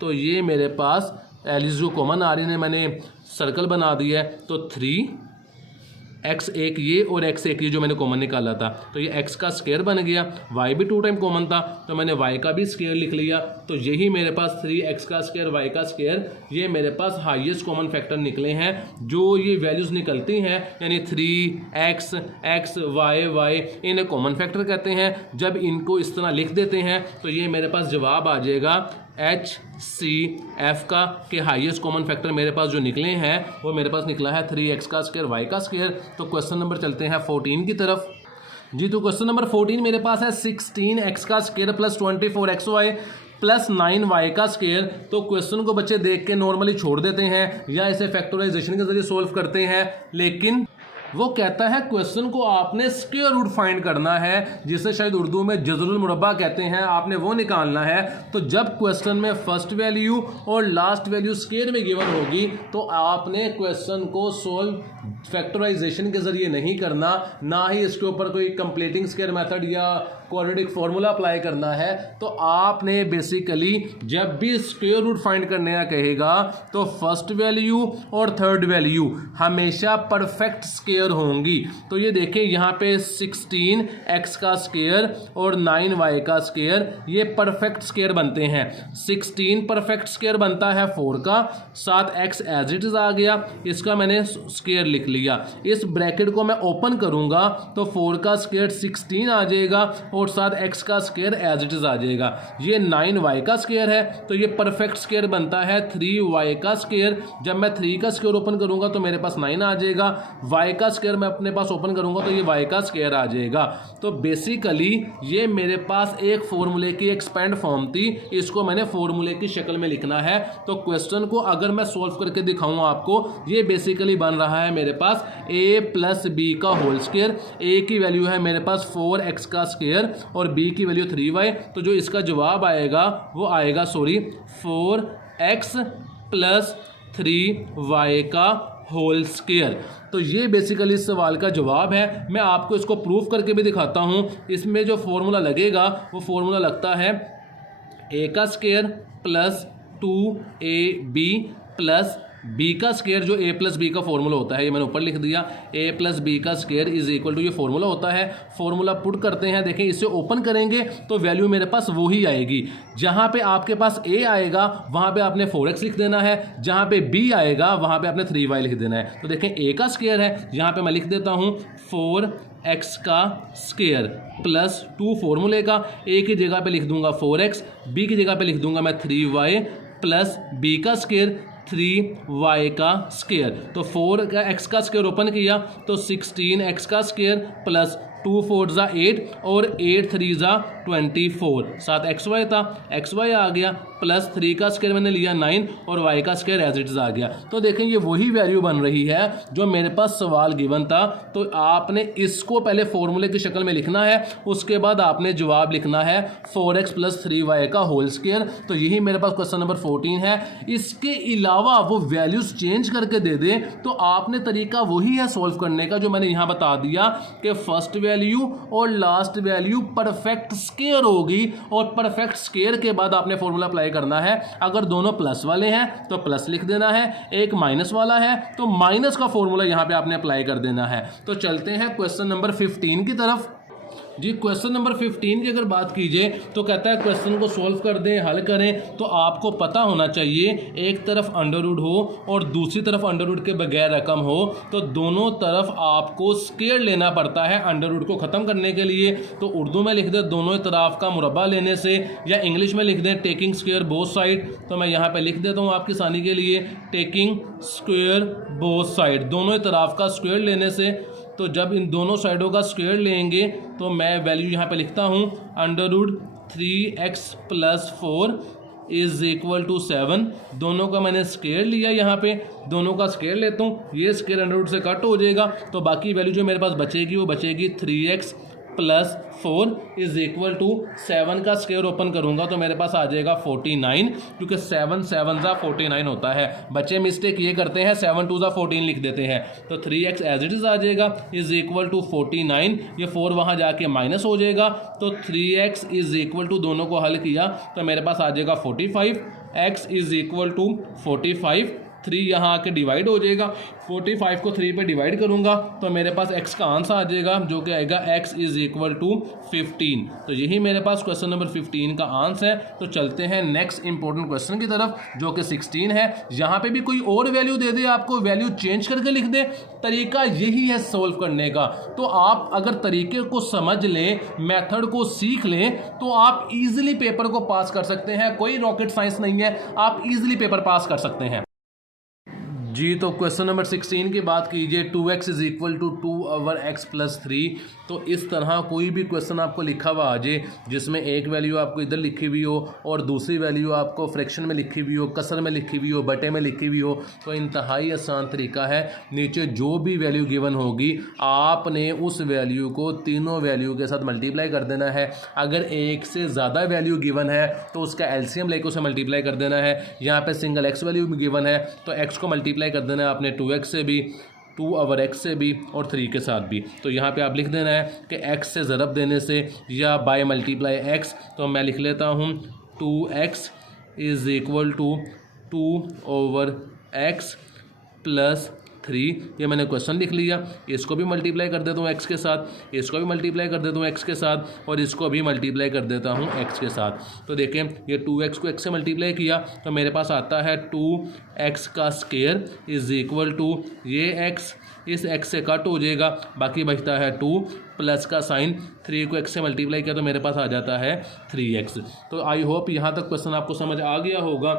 तो ये मेरे पास एलिस जो कॉमन आ रही है मैंने सर्कल बना दिया है। तो 3x एक ये और x एक ये जो मैंने कॉमन निकाला था, तो ये x का स्क्वायर बन गया। y भी 2 टाइम कॉमन था तो मैंने y का भी स्क्वायर लिख लिया। तो यही मेरे पास 3x का स्क्वायर y का स्क्वायर, ये मेरे पास हाईएस्ट कॉमन फैक्टर निकले हैं। जो ये वैल्यूज़ निकलती हैं यानी 3x x y इन्हें कॉमन फैक्टर कहते हैं। जब इनको इस तरह लिख देते हैं तो ये मेरे पास जवाब आ जाएगा HCF का कि हाईएस्ट कॉमन फैक्टर मेरे पास जो निकले हैं वो मेरे पास निकला है 3x का स्क्वायर y का स्क्वायर। तो क्वेश्चन नंबर चलते हैं 14 की तरफ। जी, तो क्वेश्चन नंबर 14 मेरे पास है 16x का square plus 24xy plus 9y का स्क्वायर। तो क्वेश्चन को बच्चे देख के नॉर्मली छोड़ देते हैं या इसे फैक्टराइजेशन के जरिए सोल्व करते हैं, लेकिन वो कहता है क्वेश्चन को आपने स्क्वायर रूट फाइंड करना है, जिसे शायद उर्दू में जज़रुल मुरब्बा कहते हैं, आपने वो निकालना है। तो जब क्वेश्चन में फर्स्ट वैल्यू और लास्ट वैल्यू स्क्वायर में गिवन होगी तो आपने क्वेश्चन को सोल्व फैक्टराइजेशन के ज़रिए नहीं करना, ना ही इसके ऊपर कोई कंप्लीटिंग स्क्वायर मेथड या क्वाड्रेटिक फार्मूला अप्लाई करना है। तो आपने बेसिकली जब भी स्क्वायर रूट फाइंड करने का कहेगा तो फर्स्ट वैल्यू और थर्ड वैल्यू हमेशा परफेक्ट स्क्वायर स्क्वायर होंगी। तो ये देखें यहाँ पे 16 एक्स का स्क्वायर और 9 वाई का स्क्वायर, ये परफेक्ट स्क्वायर बनते हैं। 16 परफेक्ट स्क्वायर बनता है 4 का, 7 एक्स एज इट इज आ गया, इसका मैंने स्क्वायर लिख लिया। इस ब्रैकेट को मैं ओपन करूंगा तो 4 का स्क्वायर 16 आ जाएगा और 7 एक्स का स्क्वायर एज इट इज आ जाएगा। ये 9 वाई का स्क्वायर है तो ये परफेक्ट स्क्वायर बनता है 3 वाई का स्क्वायर। जब मैं 3 का स्क्वायर ओपन करूंगा तो मेरे पास 9 आ जाएगा, वाई का स्क्वायर मैं अपने पास ओपन करूंगा तो ये वाई का स्क्वायर आ जाएगा। तो बेसिकली ये मेरे पास एक फॉर्मूले की एक्सपेंड फॉर्म थी, इसको मैंने फॉर्मूले की शक्ल में लिखना है। तो क्वेश्चन को अगर मैं सॉल्व करके दिखाऊं आपको, ये बेसिकली बन रहा है मेरे पास a प्लस बी का होल स्क्वायर। a की वैल्यू है मेरे पास 4x का स्क्वायर और b की वैल्यू 3y। तो जो इसका जवाब आएगा वो आएगा 4x प्लस 3y का होल स्क्वायर। तो ये बेसिकली इस सवाल का जवाब है। मैं आपको इसको प्रूफ करके भी दिखाता हूँ। इसमें जो फॉर्मूला लगेगा वो फॉर्मूला लगता है a का square plus 2ab plus b का स्क्वायर, जो a प्लस बी का फॉर्मूला होता है, ये मैंने ऊपर लिख दिया। a प्लस बी का स्क्वायर इज इक्वल टू, ये फॉर्मूला होता है। फॉर्मूला पुट करते हैं, देखें इसे ओपन करेंगे तो वैल्यू मेरे पास वो ही आएगी। जहाँ पे आपके पास a आएगा वहाँ पे आपने 4x लिख देना है, जहाँ पे b आएगा वहाँ पे आपने 3y लिख देना है। तो देखें a का स्क्वायर है, यहाँ पे मैं लिख देता हूँ 4x का स्क्वायर प्लस 2 फॉर्मूले का, a की जगह पे लिख दूंगा 4x, b की जगह पे लिख दूंगा मैं 3y प्लस b का स्क्वायर 3y का स्क्वायर। तो 4 का x का स्क्वायर ओपन किया तो 16x का स्क्वायर प्लस 2 4 ज़ा 8 और 8 3 ज़ा 24, 7 xy था, xy आ गया प्लस 3 का स्क्वायर मैंने लिया 9 और y का स्क्वायर एज इट इज आ गया। तो देखें ये वही वैल्यू बन रही है जो मेरे पास सवाल गिवन था। तो आपने इसको पहले फॉर्मूले की शक्ल में लिखना है, उसके बाद आपने जवाब लिखना है 4x प्लस 3y का होल स्क्वायर। तो यही मेरे पास क्वेश्चन नंबर 14 है। इसके अलावा वो वैल्यूज चेंज करके दे दे तो आपने तरीका वही है सॉल्व करने का जो मैंने यहाँ बता दिया कि फर्स्ट वैल्यू और लास्ट वैल्यू परफेक्ट स्क्वायर होगी और परफेक्ट स्क्वायर के बाद आपने फॉर्मूला अप्लाई करना है। अगर दोनों प्लस वाले हैं तो प्लस लिख देना है, एक माइनस वाला है तो माइनस का फॉर्मूला यहां पे आपने अप्लाई कर देना है। तो चलते हैं क्वेश्चन नंबर 15 की तरफ। जी क्वेश्चन नंबर 15 की अगर बात कीजिए तो कहता है क्वेश्चन को सॉल्व कर दें, हल करें। तो आपको पता होना चाहिए एक तरफ अंडर रूट हो और दूसरी तरफ अंडर रूट के बगैर रकम हो तो दोनों तरफ आपको स्क्वायर लेना पड़ता है अंडर रूट को ख़त्म करने के लिए। तो उर्दू में लिख दें दोनों तरफ का मुरब्बा लेने से, या इंग्लिश में लिख दें टेकिंग स्क्वायर बोथ साइड। तो मैं यहाँ पर लिख देता हूँ आपकी आसानी के लिए टेकिंग स्क्वायर बोथ साइड, दोनों तरफ का स्क्वायर लेने से। तो जब इन दोनों साइडों का स्क्वायर लेंगे तो मैं वैल्यू यहाँ पे लिखता हूँ under root 3x plus 4 is equal to 7। दोनों का मैंने स्क्वायर लिया, यहाँ पे दोनों का स्क्वायर लेता हूँ, ये स्क्वायर अंडर रूट से कट हो जाएगा तो बाकी वैल्यू जो मेरे पास बचेगी वो बचेगी 3x plus 4 is equal to 7 का स्क्वायर ओपन करूंगा तो मेरे पास आ जाएगा 49, क्योंकि 7 7 ज़ा 49 होता है। बच्चे मिस्टेक ये करते हैं 7 2 ज़ा 14 लिख देते हैं। तो 3x एज इट इज आ जाएगा इज इक्वल टू 49, ये 4 वहाँ जाके माइनस हो जाएगा तो 3x इज इक्वल टू, दोनों को हल किया तो मेरे पास आ जाएगा 45, x इज इक्वल टू 45, 3 यहाँ आके डिवाइड हो जाएगा, 45 को 3 पे डिवाइड करूँगा तो मेरे पास x का आंसर आ जाएगा जो कि आएगा x इज इक्वल टू 15। तो यही मेरे पास क्वेश्चन नंबर 15 का आंसर है। तो चलते हैं नेक्स्ट इंपॉर्टेंट क्वेश्चन की तरफ जो कि 16 है। यहाँ पे भी कोई और वैल्यू दे दे, आपको वैल्यू चेंज करके लिख दे, तरीका यही है सॉल्व करने का। तो आप अगर तरीके को समझ लें, मेथड को सीख लें तो आप ईजिली पेपर को पास कर सकते हैं। कोई रॉकेट साइंस नहीं है, आप ईजिली पेपर पास कर सकते हैं। जी तो क्वेश्चन नंबर 16 की बात कीजिए, 2x is equal to 2 over x plus 3। तो इस तरह कोई भी क्वेश्चन आपको लिखा हुआ आ जाए जिसमें एक वैल्यू आपको इधर लिखी हुई हो और दूसरी वैल्यू आपको फ्रैक्शन में लिखी हुई हो, कसर में लिखी हुई हो, बटे में लिखी हुई हो, तो इंतहाई आसान तरीका है। नीचे जो भी वैल्यू गिवन होगी आपने उस वैल्यू को तीनों वैल्यू के साथ मल्टीप्लाई कर देना है। अगर एक से ज़्यादा वैल्यू गिवन है तो उसका एलसीएम लेकर उसे मल्टीप्लाई कर देना है। यहाँ पे सिंगल x वैल्यू गिवन है तो x को मल्टीप्लाई कर देना है आपने 2x से भी, 2 ओवर x से भी और 3 के साथ भी। तो यहाँ पे आप लिख देना है कि x से ज़रब देने से या बाय मल्टीप्लाई x। तो मैं लिख लेता हूँ 2x is equal to 2 over x plus 3, ये मैंने क्वेश्चन लिख लिया। इसको भी मल्टीप्लाई कर देता हूँ x के साथ, इसको भी मल्टीप्लाई कर देता हूँ x के साथ, और इसको भी मल्टीप्लाई कर देता हूँ x के साथ। तो देखें ये 2x को x से मल्टीप्लाई किया तो मेरे पास आता है 2x का स्क्वायर इज इक्वल टू ये x इस x से कट हो जाएगा, बाकी बचता है 2 प्लस का साइन 3 को x से मल्टीप्लाई किया तो मेरे पास आ जाता है 3x। तो आई होप यहाँ तक क्वेश्चन आपको समझ आ गया होगा।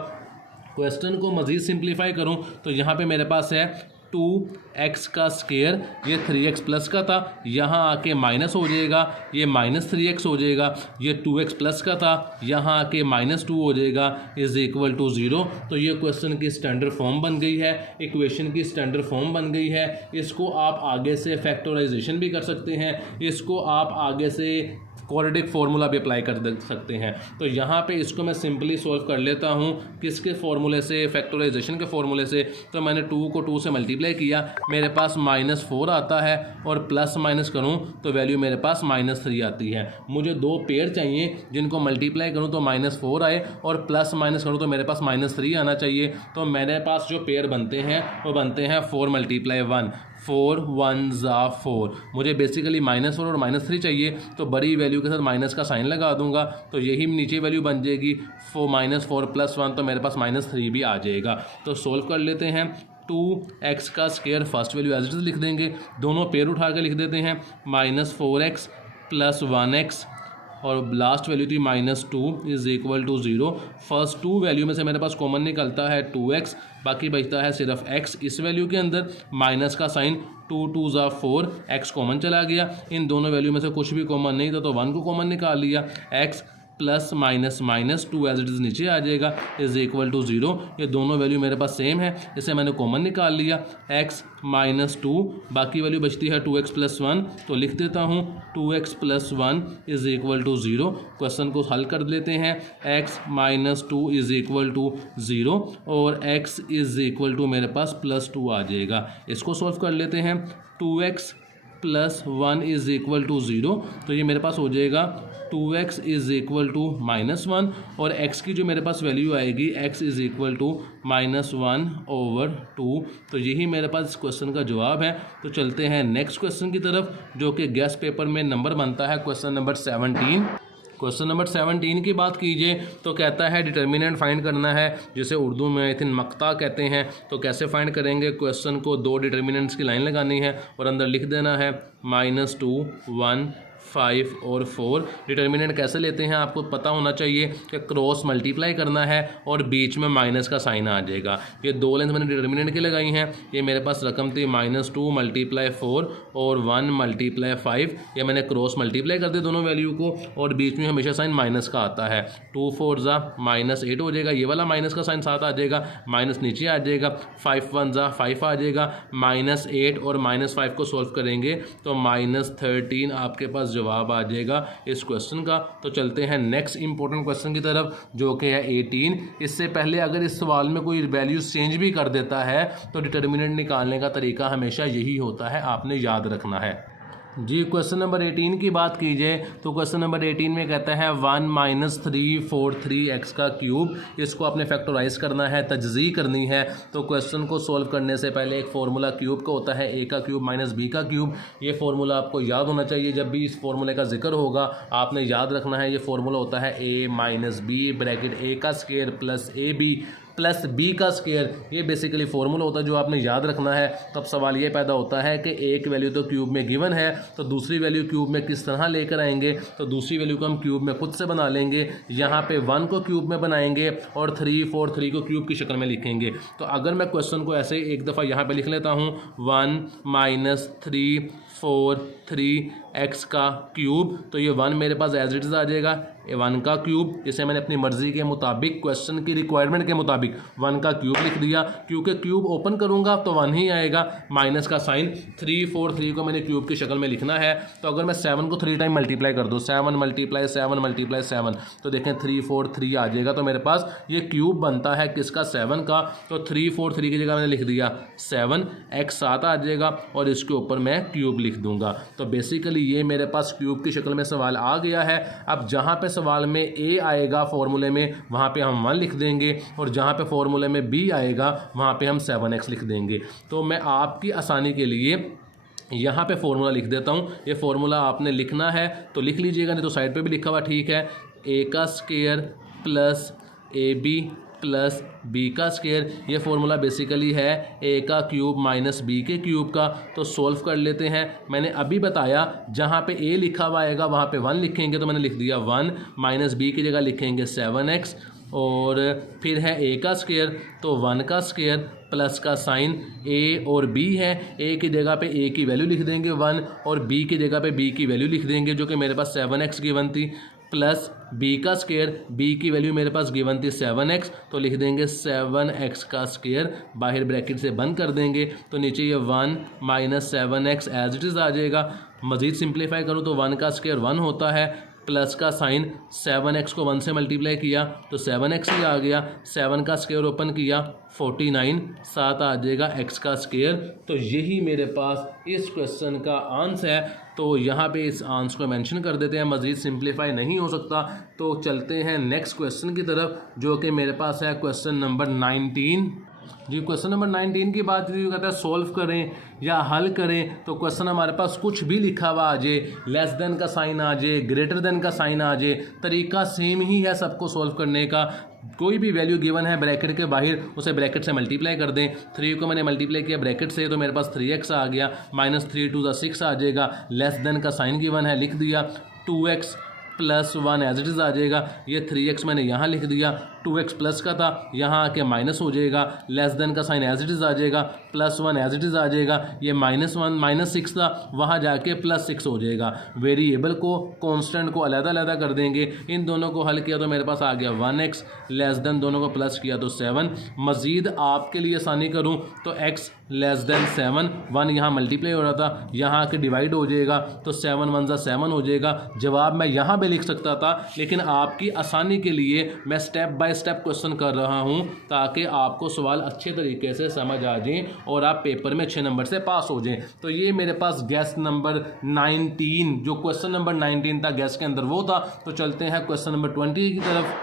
क्वेश्चन को मज़ीद सिंप्लीफाई करूँ तो यहाँ पे मेरे पास है 2x का स्क्वायर, ये 3x प्लस का था, यहाँ आके माइनस हो जाएगा, ये माइनस 3x हो जाएगा। ये 2x प्लस का था, यहाँ आके -2 हो जाएगा इज इक्वल टू 0। तो ये क्वेश्चन की स्टैंडर्ड फॉर्म बन गई है, इक्वेशन की स्टैंडर्ड फॉर्म बन गई है। इसको आप आगे से फैक्टराइजेशन भी कर सकते हैं, इसको आप आगे से क्वाड्रेटिक फार्मूला भी अप्लाई कर सकते हैं। तो यहाँ पे इसको मैं सिंपली सॉल्व कर लेता हूँ किसके फार्मूले से, फैक्टराइजेशन के फार्मूले से। तो मैंने 2 को 2 से मल्टीप्लाई किया, मेरे पास -4 आता है, और प्लस माइनस करूँ तो वैल्यू मेरे पास -3 आती है। मुझे दो पेयर चाहिए जिनको मल्टीप्लाई करूँ तो -4 आए, और प्लस माइनस करूँ तो मेरे पास -3 आना चाहिए। तो मेरे पास जो पेयर बनते हैं वो बनते हैं 4 × 1, 4 1 ज़ा 4। मुझे बेसिकली -4 और -3 चाहिए, तो बड़ी वैल्यू के साथ माइनस का साइन लगा दूंगा, तो यही नीचे वैल्यू बन जाएगी। -4 + 1 तो मेरे पास -3 भी आ जाएगा। तो सोल्व कर लेते हैं। 2x का square first value as it is लिख देंगे, दोनों पेयर उठा के लिख देते हैं। -4x + 1x, और लास्ट वैल्यू थी -2 is equal to 0। First 2 value में से मेरे पास कॉमन निकलता है 2x, बाकी बचता है सिर्फ x इस वैल्यू के अंदर, माइनस का साइन 2 2 ज़ा 4, x कॉमन चला गया। इन दोनों वैल्यू में से कुछ भी कॉमन नहीं था तो 1 को कॉमन निकाल लिया। x plus minus -2 as it is नीचे आ जाएगा इज इक्वल टू 0। ये दोनों वैल्यू मेरे पास सेम है, इसे मैंने कॉमन निकाल लिया। x -2, बाकी वैल्यू बचती है 2x + 1, तो लिख देता हूँ 2x + 1 is equal to 0। Question को हल कर लेते हैं। x -2 इज इक्वल टू 0, और x इज इक्वल टू मेरे पास +2 आ जाएगा। इसको सॉल्व कर लेते हैं। 2x + 1 इज इक्वल टू 0, तो ये मेरे पास हो जाएगा 2x इज इक्वल टू -1, और x की जो मेरे पास वैल्यू आएगी x इज इक्वल टू -1/2। तो यही मेरे पास इस क्वेश्चन का जवाब है। तो चलते हैं नेक्स्ट क्वेश्चन की तरफ, जो कि गेस्ट पेपर में नंबर बनता है क्वेश्चन नंबर 17। क्वेश्चन नंबर 17 की बात कीजिए तो कहता है डिटर्मिनेंट फाइंड करना है, जिसे उर्दू में आई थिंक मक्ता कहते हैं। तो कैसे फाइंड करेंगे? क्वेश्चन को 2 डिटर्मिनेंट्स की लाइन लगानी है और अंदर लिख देना है -2 1 5 और 4। डिटर्मिनेंट कैसे लेते हैं आपको पता होना चाहिए कि क्रॉस मल्टीप्लाई करना है और बीच में माइनस का साइन आ जाएगा। ये 2 लाइन मैंने डिटर्मिनेंट की लगाई हैं। ये मेरे पास रकम थी -2 × 4 और 1 × 5। ये मैंने क्रॉस मल्टीप्लाई कर दिया दोनों वैल्यू को, और बीच में हमेशा साइन माइनस का आता है। 2 4 ज़ा -8 हो जाएगा, ये वाला माइनस का साइन साथ आ जाएगा, माइनस नीचे आ जाएगा। 5 1 ज़ा 5 आ जाएगा, -8 और -5 को सॉल्व करेंगे तो -13 आपके पास जवाब आ जाएगा इस क्वेश्चन का। तो चलते हैं नेक्स्ट इंपॉर्टेंट क्वेश्चन की तरफ, जो कि है 18। इससे पहले अगर इस सवाल में कोई वैल्यूज चेंज भी कर देता है तो डिटर्मिनेंट निकालने का तरीका हमेशा यही होता है, आपने याद रखना है जी। क्वेश्चन नंबर 18 की बात कीजिए तो क्वेश्चन नंबर 18 में कहता है 1 - 343x का क्यूब। इसको आपने फैक्टराइज करना है, तजज़ी करनी है। तो क्वेश्चन को सॉल्व करने से पहले एक फार्मूला क्यूब का होता है, a का क्यूब - b का क्यूब। ये फार्मूला आपको याद होना चाहिए, जब भी इस फार्मूले का जिक्र होगा आपने याद रखना है। ये फार्मूला होता है a - b ब्रैकेट a का square plus ab plus b का स्क्वायर। ये बेसिकली फार्मूला होता है जो आपने याद रखना है। तब सवाल ये पैदा होता है कि एक वैल्यू तो क्यूब में गिवन है, तो दूसरी वैल्यू क्यूब में किस तरह लेकर आएंगे। तो दूसरी वैल्यू को हम क्यूब में खुद से बना लेंगे। यहाँ पे 1 को क्यूब में बनाएंगे और 3 4 3 को क्यूब की शक्ल में लिखेंगे। तो अगर मैं क्वेश्चन को ऐसे एक दफ़ा यहाँ पे लिख लेता हूँ 1 - 3 4 3 x का क्यूब, तो ये 1 मेरे पास एज इट इज़ आ जाएगा, 1 का क्यूब। जिसे मैंने अपनी मर्जी के मुताबिक, क्वेश्चन की रिक्वायरमेंट के मुताबिक 1 का क्यूब लिख दिया, क्योंकि क्यूब ओपन करूंगा तो 1 ही आएगा। माइनस का साइन 3 4 3 को मैंने क्यूब की शक्ल में लिखना है। तो अगर मैं 7 को 3 टाइम मल्टीप्लाई कर दूँ, 7 × 7 × 7, तो देखें 3 4 3 आ जाएगा। तो मेरे पास ये क्यूब बनता है किसका? 7 का। तो 3 4 3 की जगह मैंने लिख दिया 7, x 7 आ जाएगा और इसके ऊपर मैं क्यूब लिख दूंगा। तो बेसिकली ये मेरे पास क्यूब की शक्ल में सवाल आ गया है। अब जहाँ पे सवाल में a आएगा फॉर्मूले में वहाँ पे हम 1 लिख देंगे, और जहाँ पे फॉर्मूले में b आएगा वहाँ पे हम 7x लिख देंगे। तो मैं आपकी आसानी के लिए यहाँ पे फॉर्मूला लिख देता हूँ। ये फॉर्मूला आपने लिखना है तो लिख लीजिएगा, नहीं तो साइड पे भी लिखा हुआ ठीक है। a का square plus ab plus b का स्क्वायर, ये फॉर्मूला बेसिकली है a का क्यूब माइनस b के क्यूब का। तो सॉल्व कर लेते हैं। मैंने अभी बताया जहाँ पे a लिखा हुआ आएगा वहाँ पे 1 लिखेंगे, तो मैंने लिख दिया 1, माइनस b की जगह लिखेंगे 7x, और फिर है a का स्क्वायर तो 1 का स्क्वायर प्लस का साइन a और b है। a की जगह पे a की वैल्यू लिख देंगे 1, और b की जगह पे b की वैल्यू लिख देंगे जो कि मेरे पास 7x गिवन थी, प्लस b का स्क्वायर, b की वैल्यू मेरे पास गिवन थी 7x, तो लिख देंगे 7x का स्क्वायर, बाहर ब्रैकेट से बंद कर देंगे, तो नीचे ये 1 minus 7x as it is आ जाएगा। मज़ीद सिंप्लीफाई करूँ तो 1 का स्क्वायर 1 होता है, प्लस का साइन 7x को 1 से मल्टीप्लाई किया तो 7x ही आ गया, 7 का स्क्वायर ओपन किया 49, 7 आ जाएगा x का स्क्वायर। तो यही मेरे पास इस क्वेश्चन का आंसर है। तो यहाँ पे इस आंसर को मेंशन कर देते हैं, मज़ीद सिंप्लीफाई नहीं हो सकता। तो चलते हैं नेक्स्ट क्वेश्चन की तरफ, जो कि मेरे पास है क्वेश्चन नंबर 19 जी। क्वेश्चन नंबर 19 की बात जो कहता है सॉल्व करें या हल करें, तो क्वेश्चन हमारे पास कुछ भी लिखा हुआ आ जाए, लेस देन का साइन आ जाए, ग्रेटर देन का साइन आ जाए, तरीका सेम ही है सबको सॉल्व करने का। कोई भी वैल्यू गिवन है ब्रैकेट के बाहर, उसे ब्रैकेट से मल्टीप्लाई कर दें। 3 को मैंने मल्टीप्लाई किया ब्रैकेट से तो मेरे पास 3x आ गया, माइनस 3 2 6 आ जाएगा, लेस देन का साइन गिवन है लिख दिया, 2x plus 1 as it is आ जाएगा। ये 3x मैंने यहाँ लिख दिया, 2x प्लस का था यहाँ आके माइनस हो जाएगा, लेस देन का साइन एज इट इज़ आ जाएगा, प्लस 1 एज इट इज़ आ जाएगा। ये -1 -6 था वहाँ जाके +6 हो जाएगा। वेरिएबल को कांस्टेंट को अलग-अलग कर देंगे। इन दोनों को हल किया तो मेरे पास आ गया 1x, लेस देन दोनों को प्लस किया तो 7। मज़ीद आपके लिए आसानी करूँ तो x लेस देन 7, 1 यहाँ मल्टीप्लाई हो रहा था यहाँ आके डिवाइड हो जाएगा तो 7 1 ज़ा 7 हो जाएगा। जवाब मैं यहाँ पे लिख सकता था, लेकिन आपकी आसानी के लिए मैं स्टेप बाय स्टेप क्वेश्चन कर रहा हूँ ताकि आपको सवाल अच्छे तरीके से समझ आ जाए और आप पेपर में अच्छे नंबर से पास हो जाएं। तो ये मेरे पास गैस नंबर 19, जो क्वेश्चन नंबर 19 था गैस के अंदर वो था। तो चलते हैं क्वेश्चन नंबर 20 की तरफ।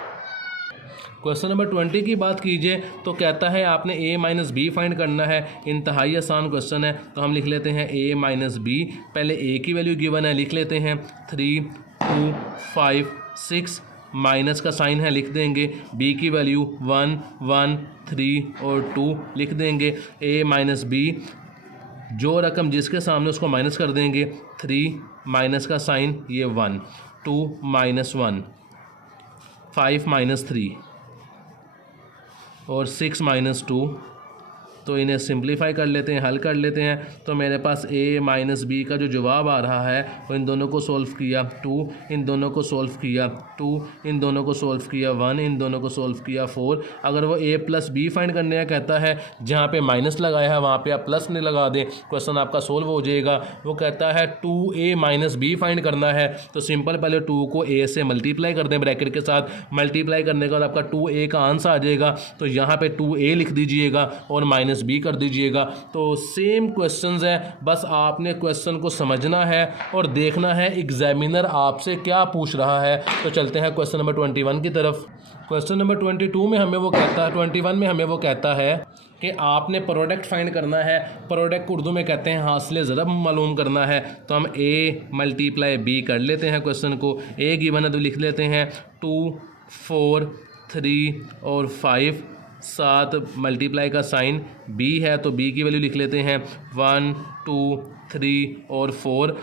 क्वेश्चन नंबर 20 की बात कीजिए तो कहता है आपने a माइनस बी फाइंड करना है। इंतहाई आसान क्वेश्चन है, तो हम लिख लेते हैं a माइनस बी। पहले a की वैल्यू गिवन है, लिख लेते हैं 3 2 5 6, माइनस का साइन है लिख देंगे, b की वैल्यू 1 1 3 और 2 लिख देंगे। a माइनस बी, जो रकम जिसके सामने उसको माइनस कर देंगे, 3 माइनस का साइन ये 1, 2 माइनस 1, 5 माइनस 3 और 6 माइनस 2। तो इन्हें सिंप्लीफाई कर लेते हैं, हल कर लेते हैं। तो मेरे पास a माइनस बी का जो जवाब आ रहा है वो इन दोनों को सॉल्व किया 2, इन दोनों को सॉल्व किया 2, इन दोनों को सॉल्व किया 1, इन दोनों को सॉल्व किया 4। अगर वो a प्लस बी फाइंड करने का कहता है, जहाँ पे माइनस लगाया है वहाँ पे आप प्लस नहीं लगा दें, क्वेश्चन आपका सोल्व हो जाएगा। वो कहता है 2a माइनस बी फाइंड करना है, तो सिंपल पहले 2 को a से मल्टीप्लाई कर दें ब्रैकेट के साथ। मल्टीप्लाई करने के बाद आपका 2a का आंसर आ जाएगा, तो यहाँ पे 2a लिख दीजिएगा और माइनस बी कर दीजिएगा। तो सेम क्वेश्चंस है, बस आपने क्वेश्चन को समझना है और देखना है एग्जामिनर आपसे क्या पूछ रहा है। तो चलते हैं क्वेश्चन नंबर 21 की तरफ। क्वेश्चन नंबर 22 में हमें वो कहता है, 21 में हमें वो कहता है कि आपने प्रोडक्ट फाइंड करना है। प्रोडक्ट को उर्दू में कहते हैं हासिल ज़रब मालूम करना है। तो हम a मल्टीप्लाई b कर लेते हैं। क्वेश्चन को a गिवन है तो लिख लेते हैं 2 4 3 और 5, 7 मल्टीप्लाई का साइन b है तो b की वैल्यू लिख लेते हैं 1 2 3 और 4।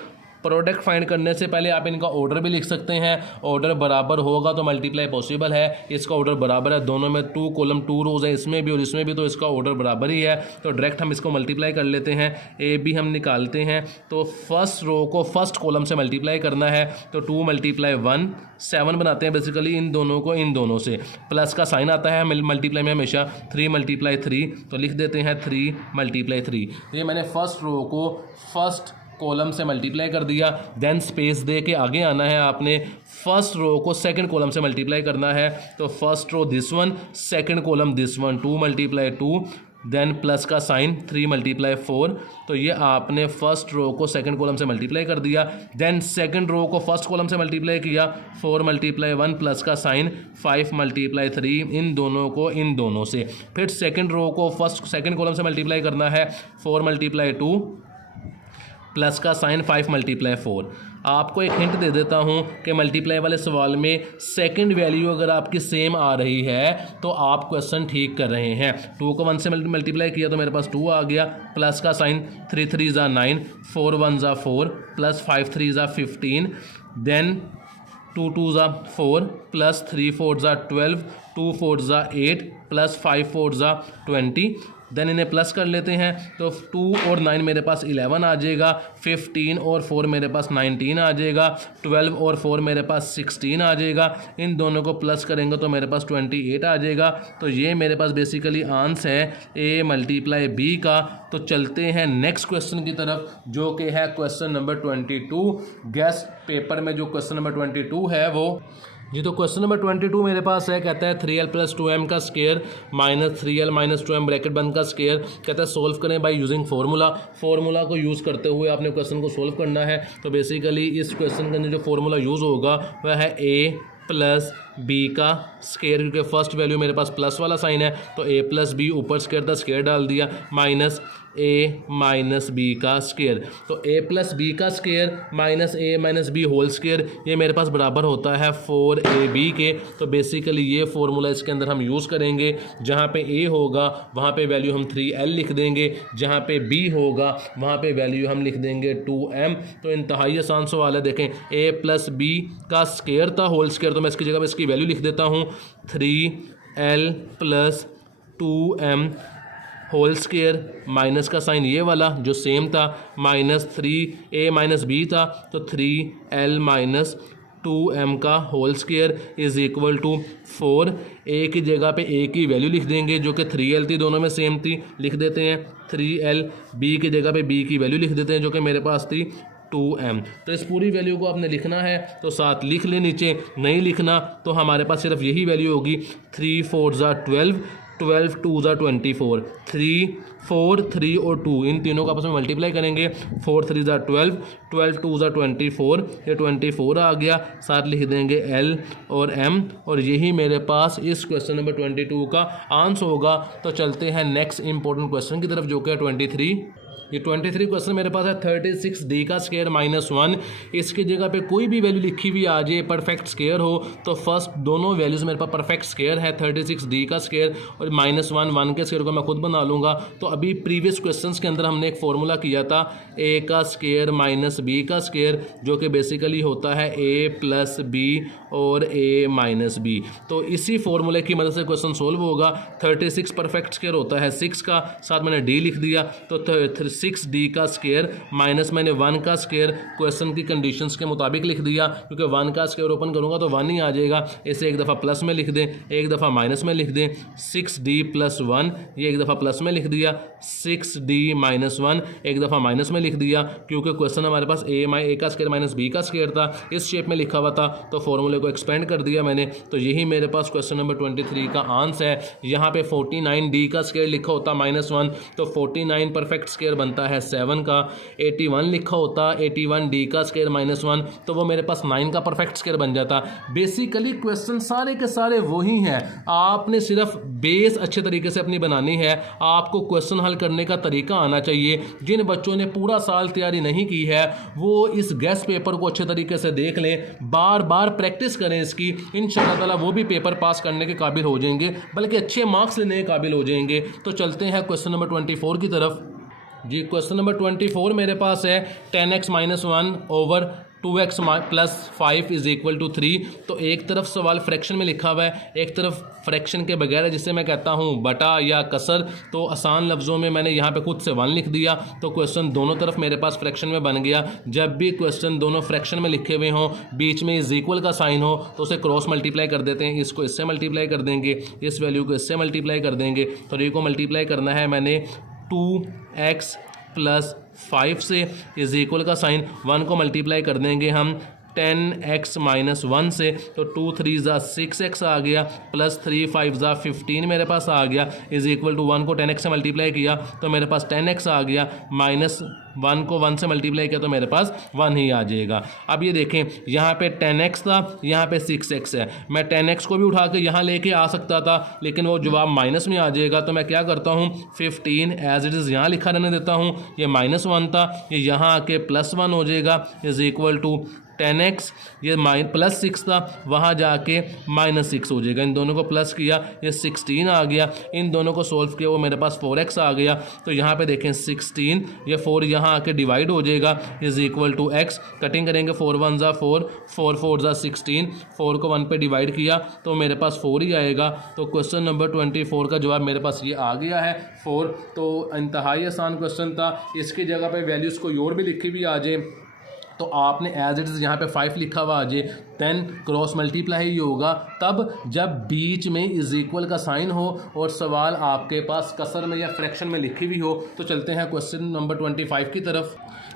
प्रोडक्ट फाइंड करने से पहले आप इनका ऑर्डर भी लिख सकते हैं। ऑर्डर बराबर होगा तो मल्टीप्लाई पॉसिबल है। इसका ऑर्डर बराबर है, दोनों में 2 कॉलम 2 रोज है, इसमें भी और इसमें भी, तो इसका ऑर्डर बराबर ही है। तो डायरेक्ट हम इसको मल्टीप्लाई कर लेते हैं। ए बी हम निकालते हैं तो फर्स्ट रो को फर्स्ट कॉलम से मल्टीप्लाई करना है, तो 2 मल्टीप्लाई 1 7 बनाते हैं बेसिकली इन दोनों को इन दोनों से। प्लस का साइन आता है मल्टीप्लाई में हमेशा, 3 मल्टीप्लाई 3 तो लिख देते हैं 3 मल्टीप्लाई 3। ये मैंने फर्स्ट रो को फर्स्ट कॉलम से मल्टीप्लाई कर दिया। देन स्पेस दे के आगे आना है आपने, फर्स्ट रो को सेकंड कॉलम से मल्टीप्लाई करना है। तो first row this one, second column this one, 2 multiply 2 then plus का साइन 3 मल्टीप्लाई 4, तो ये आपने फर्स्ट रो को सेकंड कॉलम से मल्टीप्लाई कर दिया। देन सेकंड रो को फर्स्ट कॉलम से मल्टीप्लाई किया, 4 मल्टीप्लाई 1 प्लस का साइन 5 मल्टीप्लाई 3, इन दोनों को इन दोनों से। फिर सेकंड रो को फर्स्ट सेकंड कॉलम से मल्टीप्लाई करना है, 4 मल्टीप्लाई 2 प्लस का साइन 5 मल्टीप्लाई 4। आपको एक हिंट दे देता हूं कि मल्टीप्लाई वाले सवाल में सेकंड वैल्यू अगर आपकी सेम आ रही है तो आप क्वेश्चन ठीक कर रहे हैं। 2 को 1 से मल्टीप्लाई किया तो मेरे पास 2 आ गया, प्लस का साइन 3 3 ज़ा 9, 4 1 ज़ा 4, प्लस 5 3 ज़ा 15, देन 2 2 ज़ा 4, प्लस 3 4 ज़ा 12, 2 4 ज़ा 8, प्लस 5 4 ज़ा 20। देन इन्हें प्लस कर लेते हैं तो 2 और 9 मेरे पास 11 आ जाएगा, 15 और 4 मेरे पास 19 आ जाएगा, 12 और 4 मेरे पास 16 आ जाएगा। इन दोनों को प्लस करेंगे तो मेरे पास 28 आ जाएगा। तो ये मेरे पास बेसिकली आंसर है ए मल्टीप्लाई बी का। तो चलते हैं नेक्स्ट क्वेश्चन की तरफ जो कि है क्वेश्चन नंबर 22। गेस्ट पेपर में जो क्वेश्चन नंबर 22 है वो जी, तो क्वेश्चन नंबर 22 मेरे पास है, कहता है 3l प्लस 2m का square minus 3l minus 2m bracket बंद का स्क्वायर। कहता है सोल्व करें बाय यूजिंग फार्मूला को यूज़ करते हुए आपने क्वेश्चन को सोल्व करना है। तो बेसिकली इस क्वेश्चन के अंदर जो फार्मूला यूज़ होगा वह है a प्लस बी का स्क्वायर, क्योंकि फर्स्ट वैल्यू मेरे पास प्लस वाला साइन है तो a प्लस बी ऊपर स्क्वायर था, स्क्वायर डाल दिया, माइनस a माइनस बी का स्क्वायर। तो a प्लस बी का square minus a minus b whole square ये मेरे पास बराबर होता है 4ab के। तो बेसिकली ये फार्मूला इसके अंदर हम यूज़ करेंगे। जहाँ पे a होगा वहाँ पे वैल्यू हम 3l लिख देंगे, जहाँ पे b होगा वहाँ पे वैल्यू हम लिख देंगे 2m। तो इंतहाई आसान सवाल है। देखें a प्लस बी का स्क्वायर था होल स्क्वायर, तो मैं इसकी जगह पर इसकी वैल्यू लिख देता हूँ 3l plus 2m whole square, minus का साइन ये वाला जो सेम था, माइनस 3a माइनस बी था तो 3l माइनस 2m का whole square is equal to 4। a की जगह पे a की वैल्यू लिख देंगे जो कि 3l थी, दोनों में सेम थी, लिख देते हैं 3l। b की जगह पे b की वैल्यू लिख देते हैं जो कि मेरे पास थी 2m। तो इस पूरी वैल्यू को आपने लिखना है तो साथ लिख ले, नीचे नहीं लिखना तो हमारे पास सिर्फ यही वैल्यू होगी। 3 4 ज़ा 12, 12 2 ज़ा 24, 3 4 3 और 2 इन तीनों को आपस में मल्टीप्लाई करेंगे, 4 3 ज़ा 12, 12 2 ज़ा 24, ये 24 आ गया, साथ लिख देंगे l और m, और यही मेरे पास इस क्वेश्चन नंबर 22 का आंसर होगा। तो चलते हैं नेक्स्ट इंपॉर्टेंट क्वेश्चन की तरफ जो कि है 23। ये 23 क्वेश्चन मेरे पास है 36d का स्क्वायर माइनस 1। इसकी जगह पे कोई भी वैल्यू लिखी हुई आ जाए परफेक्ट स्क्वायर हो तो फर्स्ट दोनों वैल्यूज़ मेरे पास परफेक्ट स्क्वायर है। 36d का स्क्वायर और माइनस 1 के स्क्वायर को मैं खुद बना लूँगा। तो अभी प्रीवियस क्वेश्चंस के अंदर हमने एक फॉर्मूला किया था a का स्क्वायर माइनस b का स्क्वायर जो कि बेसिकली होता है a प्लस b और a माइनस b। तो इसी फॉर्मूले की मदद से क्वेश्चन सोल्व होगा। 36 परफेक्ट स्क्वायर होता है 6 का, साथ मैंने d लिख दिया तो 6d का स्क्वायर माइनस मैंने 1 का स्क्वायर क्वेश्चन की कंडीशंस के मुताबिक लिख दिया, क्योंकि 1 का स्क्वायर ओपन करूंगा तो 1 ही आ जाएगा। इसे एक दफ़ा प्लस में लिख दें, एक दफ़ा माइनस में लिख दें। 6d प्लस 1 ये एक दफ़ा प्लस में लिख दिया, 6d माइनस 1 एक दफ़ा माइनस में लिख दिया, क्योंकि क्वेश्चन हमारे पास a का स्क्वायर माइनस b का स्क्वायर था, इस शेप में लिखा हुआ था तो फॉर्मूले को एक्सपेंड कर दिया मैंने। तो यही मेरे पास क्वेश्चन नंबर 23 का आंसर है। यहाँ पे 49d का स्क्वायर लिखा होता माइनस 1 तो 49 परफेक्ट स्क्वायर बनता है 7 का। 81 लिखा होता 81d का स्क्वायर माइनस 1 तो वो मेरे पास 9 का परफेक्ट स्क्वायर बन जाता। बेसिकली क्वेश्चन सारे के सारे वही हैं, आपने सिर्फ बेस अच्छे तरीके से अपनी बनानी है। आपको क्वेश्चन हल करने का तरीका आना चाहिए। जिन बच्चों ने पूरा साल तैयारी नहीं की है वो इस गेस्ट पेपर को अच्छे तरीके से देख लें, बार बार प्रैक्टिस करें इसकी, इंशाअल्लाह ताला वो भी पेपर पास करने के काबिल हो जाएंगे, बल्कि अच्छे मार्क्स लेने के काबिल हो जाएंगे। तो चलते हैं क्वेश्चन नंबर 24 की तरफ। जी क्वेश्चन नंबर 24 मेरे पास है 10x minus 1 over 2x plus 5 is equal to 3। तो एक तरफ सवाल फ्रैक्शन में लिखा हुआ है, एक तरफ फ्रैक्शन के बगैर है जिसे मैं कहता हूँ बटा या कसर। तो आसान लफ्ज़ों में मैंने यहाँ पे खुद से 1 लिख दिया तो क्वेश्चन दोनों तरफ मेरे पास फ्रैक्शन में बन गया। जब भी क्वेश्चन दोनों फ्रैक्शन में लिखे हुए हों, बीच में इज इक्वल का साइन हो तो उसे क्रॉस मल्टीप्लाई कर देते हैं, इसको इससे मल्टीप्लाई कर देंगे, इस वैल्यू को इससे मल्टीप्लाई कर देंगे। तो ये को मल्टीप्लाई करना है मैंने 2x प्लस 5 से, इज इक्वल का साइन 1 को मल्टीप्लाई कर देंगे हम 10x माइनस 1 से, तो 2 3 ज़ा 6x आ गया प्लस 3 5 ज़ा 15 मेरे पास आ गया इज़ इक्वल टू 1 को 10x से मल्टीप्लाई किया तो मेरे पास 10x आ गया, माइनस 1 को 1 से मल्टीप्लाई किया तो मेरे पास 1 ही आ जाएगा। अब ये देखें यहाँ पे 10x था, यहाँ पे 6x है, मैं 10x को भी उठा के यहाँ लेके आ सकता था लेकिन वो जवाब माइनस में आ जाएगा, तो मैं क्या करता हूँ 15 एज इट इज़ यहाँ लिखा रहने देता हूँ। ये -1 था, ये यहाँ आके +1 हो जाएगा इज़ इक्वल टू 10x, ये +6 था, वहाँ जाके -6 हो जाएगा। इन दोनों को प्लस किया, ये 16 आ गया, इन दोनों को सोल्व किया, वो मेरे पास 4x आ गया। तो यहाँ पे देखें 16, ये 4 यहाँ आके डिवाइड हो जाएगा is equal to x, cutting करेंगे 4 1 ज़ा 4, 4 4 ज़ा 16, 4 को 1 पे डिवाइड किया तो मेरे पास 4 ही आएगा। तो क्वेश्चन नंबर 24 का जवाब मेरे पास ये आ गया है 4। तो इंतहाई आसान क्वेश्चन था, इसकी जगह पे वैल्यूज़ कोई और भी लिखी भी आ जाए तो आपने एज इट इज़ यहाँ पे 5 लिखा हुआ आ जाए, 10 क्रॉस मल्टीप्लाई ही होगा तब जब बीच में इज इक्वल का साइन हो और सवाल आपके पास कसर में या फ्रैक्शन में लिखी भी हो। तो चलते हैं क्वेश्चन नंबर 25 की तरफ।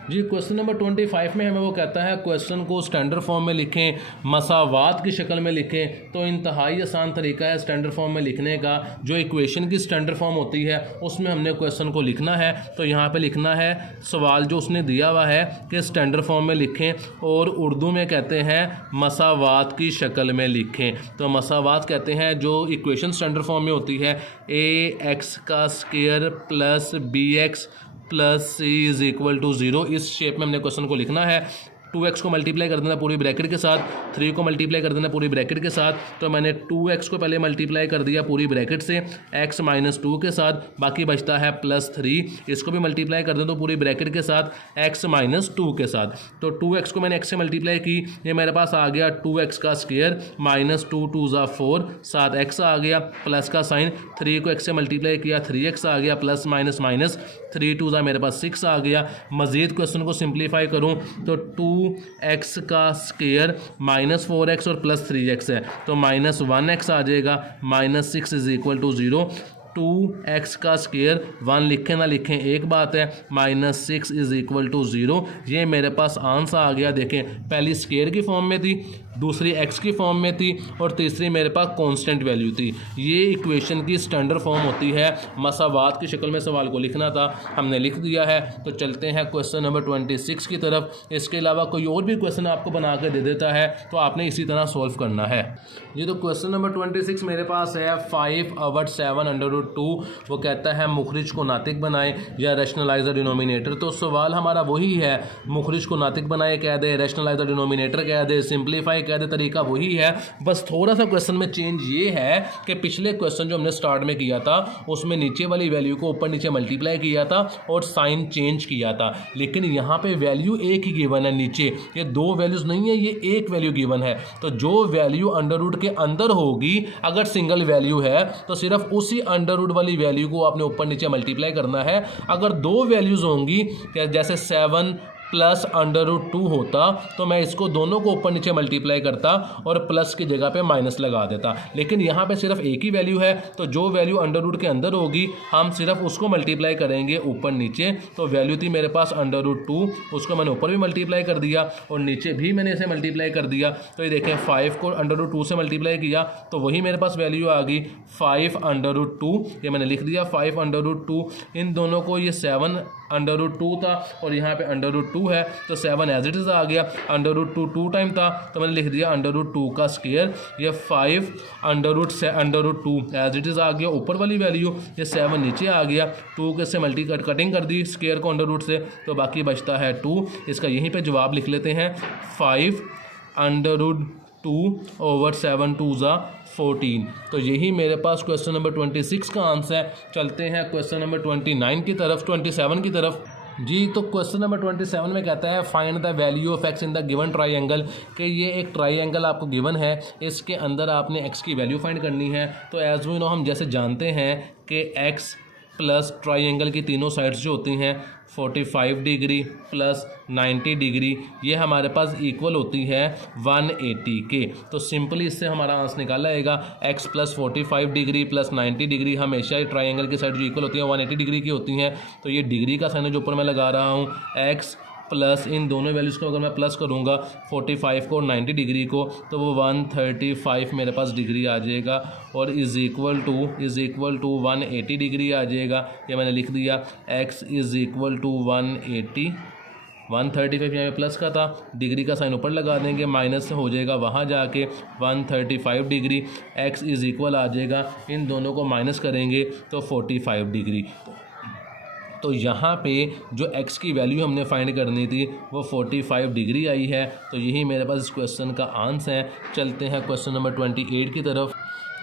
जी क्वेश्चन नंबर 25 में हमें वो कहता है क्वेश्चन को स्टैंडर्ड फॉर्म में लिखें, मसावात की शक्ल में लिखें। तो इंतहाई आसान तरीका है स्टैंडर्ड फॉर्म में लिखने का। जो इक्वेशन की स्टैंडर्ड फॉर्म होती है उसमें हमने क्वेश्चन को लिखना है। तो यहाँ पे लिखना है सवाल जो उसने दिया हुआ है कि स्टैंडर्ड फॉर्म में लिखें और उर्दू में कहते हैं मसावात की शक्ल में लिखें। तो मसावात कहते हैं जो इक्वेशन स्टैंडर्ड फॉर्म में होती है ax का square plus bx plus c is equal to 0। इस शेप में हमने क्वेश्चन को लिखना है। 2x को मल्टीप्लाई कर देना पूरी ब्रैकेट के साथ, 3 को मल्टीप्लाई कर देना पूरी ब्रैकेट के साथ। तो मैंने 2x को पहले मल्टीप्लाई कर दिया पूरी ब्रैकेट से x माइनस 2 के साथ, बाकी बचता है +3। इसको भी मल्टीप्लाई कर दें तो पूरी ब्रैकेट के साथ x माइनस 2 के साथ। तो 2x को मैंने x से मल्टीप्लाई की, ये मेरे पास आ गया 2x का स्क्वायर माइनस 2 2 ज़ा 4, साथ x आ गया, प्लस का साइन, 3 को x से मल्टीप्लाई किया 3x आ गया, प्लस माइनस माइनस 3 2 ज़ा मेरे पास 6 आ गया। मज़ीद क्वेश्चन को सिंप्लीफाई करूँ तो 2x का स्क्वायर माइनस 4x और प्लस 3x है तो माइनस 1x आ जाएगा, minus 6 is equal to 0। 2x का स्क्वायर 1 लिखें ना लिखें एक बात है, माइनस 6 इज़ इक्वल टू 0। ये मेरे पास आंसर आ गया। देखें पहली स्क्वायर की फॉर्म में थी, दूसरी x की फॉर्म में थी और तीसरी मेरे पास कांस्टेंट वैल्यू थी। ये इक्वेशन की स्टैंडर्ड फॉर्म होती है। मसावात की शक्ल में सवाल को लिखना था, हमने लिख दिया है। तो चलते हैं क्वेश्चन नंबर 26 की तरफ। इसके अलावा कोई और भी क्वेश्चन आपको बना के दे देता है तो आपने इसी तरह सॉल्व करना है। ये तो क्वेश्चन नंबर 26 मेरे पास है 5/7√2। वो कहता है मुखरिज को नातिक बनाए या रैशनलाइज द डिनोमिनेटर। तो सवाल हमारा वही है, मुखरिज को नातिक बनाए कह दे, रैशनलाइज द डिनोमिनेटर कह दे, सिंप्लीफाई कह दे, तरीका वही है। बस थोड़ा सा क्वेश्चन में चेंज ये है कि पिछले क्वेश्चन जो हमने स्टार्ट में किया था उसमें नीचे वाली वैल्यू को ऊपर नीचे मल्टीप्लाई किया था और साइन चेंज किया था, लेकिन यहाँ पे वैल्यू एक ही गिवन है। नीचे ये 2 वैल्यूज नहीं है, ये एक वैल्यू गिवन है। तो जो वैल्यू अंडर रूट के अंदर होगी, अगर सिंगल वैल्यू है तो सिर्फ उसी अंडर रूट वाली वैल्यू को आपने ऊपर नीचे मल्टीप्लाई करना है। अगर 2 वैल्यूज होंगी जैसे 7 प्लस √2 होता तो मैं इसको दोनों को ऊपर नीचे मल्टीप्लाई करता और प्लस की जगह पे माइनस लगा देता, लेकिन यहाँ पे सिर्फ एक ही वैल्यू है। तो जो वैल्यू अंडर रूट के अंदर होगी हम सिर्फ उसको मल्टीप्लाई करेंगे ऊपर नीचे। तो वैल्यू थी मेरे पास √2, उसको मैंने ऊपर भी मल्टीप्लाई कर दिया और नीचे भी मैंने इसे मल्टीप्लाई कर दिया। तो ये देखें 5 को √2 से मल्टीप्लाई किया तो वही मेरे पास वैल्यू आ गई 5/2। ये मैंने लिख दिया 5/2। इन दोनों को ये 7/2 था और यहाँ पे √2 है तो 7 एज इट इज़ आ गया। √2 2 टाइम था तो मैंने लिख दिया √2 का स्क्वायर। ये 5/2 एज इट इज़ आ गया ऊपर वाली वैल्यू, ये 7 नीचे आ गया। 2 के से मल्टी कटिंग कर दी स्क्वायर को √2 से तो बाकी बचता है 2। इसका यहीं पे जवाब लिख लेते हैं 5/2/7 2 ज़ा 14। तो यही मेरे पास क्वेश्चन नंबर 26 का आंसर है। चलते हैं क्वेश्चन नंबर 27 की तरफ। जी तो क्वेश्चन नंबर 27 में कहता है find the value of x in the given triangle. कि ये एक ट्राइंगल आपको गिवन है, इसके अंदर आपने x की वैल्यू फाइंड करनी है। तो एज वी नो हम जैसे जानते हैं कि x प्लस ट्राइंगल की तीनों साइड्स जो होती हैं 45 डिग्री प्लस 90 डिग्री, ये हमारे पास इक्वल होती है 180 के। तो सिंपली इससे हमारा आंसर निकाला जाएगा x plus 45 degree plus 90 degree. हमेशा ही ट्राइंगल की साइड जो इक्वल होती है 180 डिग्री की होती हैं। तो ये डिग्री का साइन जो ऊपर मैं लगा रहा हूँ, x प्लस इन दोनों वैल्यूज़ को अगर मैं प्लस करूँगा 45 को और 90 डिग्री को, तो वो 135 मेरे पास डिग्री आ जाएगा और इज़ इक्वल टू 180 डिग्री आ जाएगा। ये मैंने लिख दिया, x इज़ इक्वल टू 135 यहाँ पे प्लस का था, डिग्री का साइन ऊपर लगा देंगे, माइनस हो जाएगा वहाँ जाके 135 डिग्री, x इज़ इक्वल आ जाएगा, इन दोनों को माइनस करेंगे तो 45 डिग्री। तो यहाँ पे जो x की वैल्यू हमने फाइंड करनी थी वो 45 डिग्री आई है। तो यही मेरे पास इस क्वेश्चन का आंसर है। चलते हैं क्वेश्चन नंबर 28 की तरफ।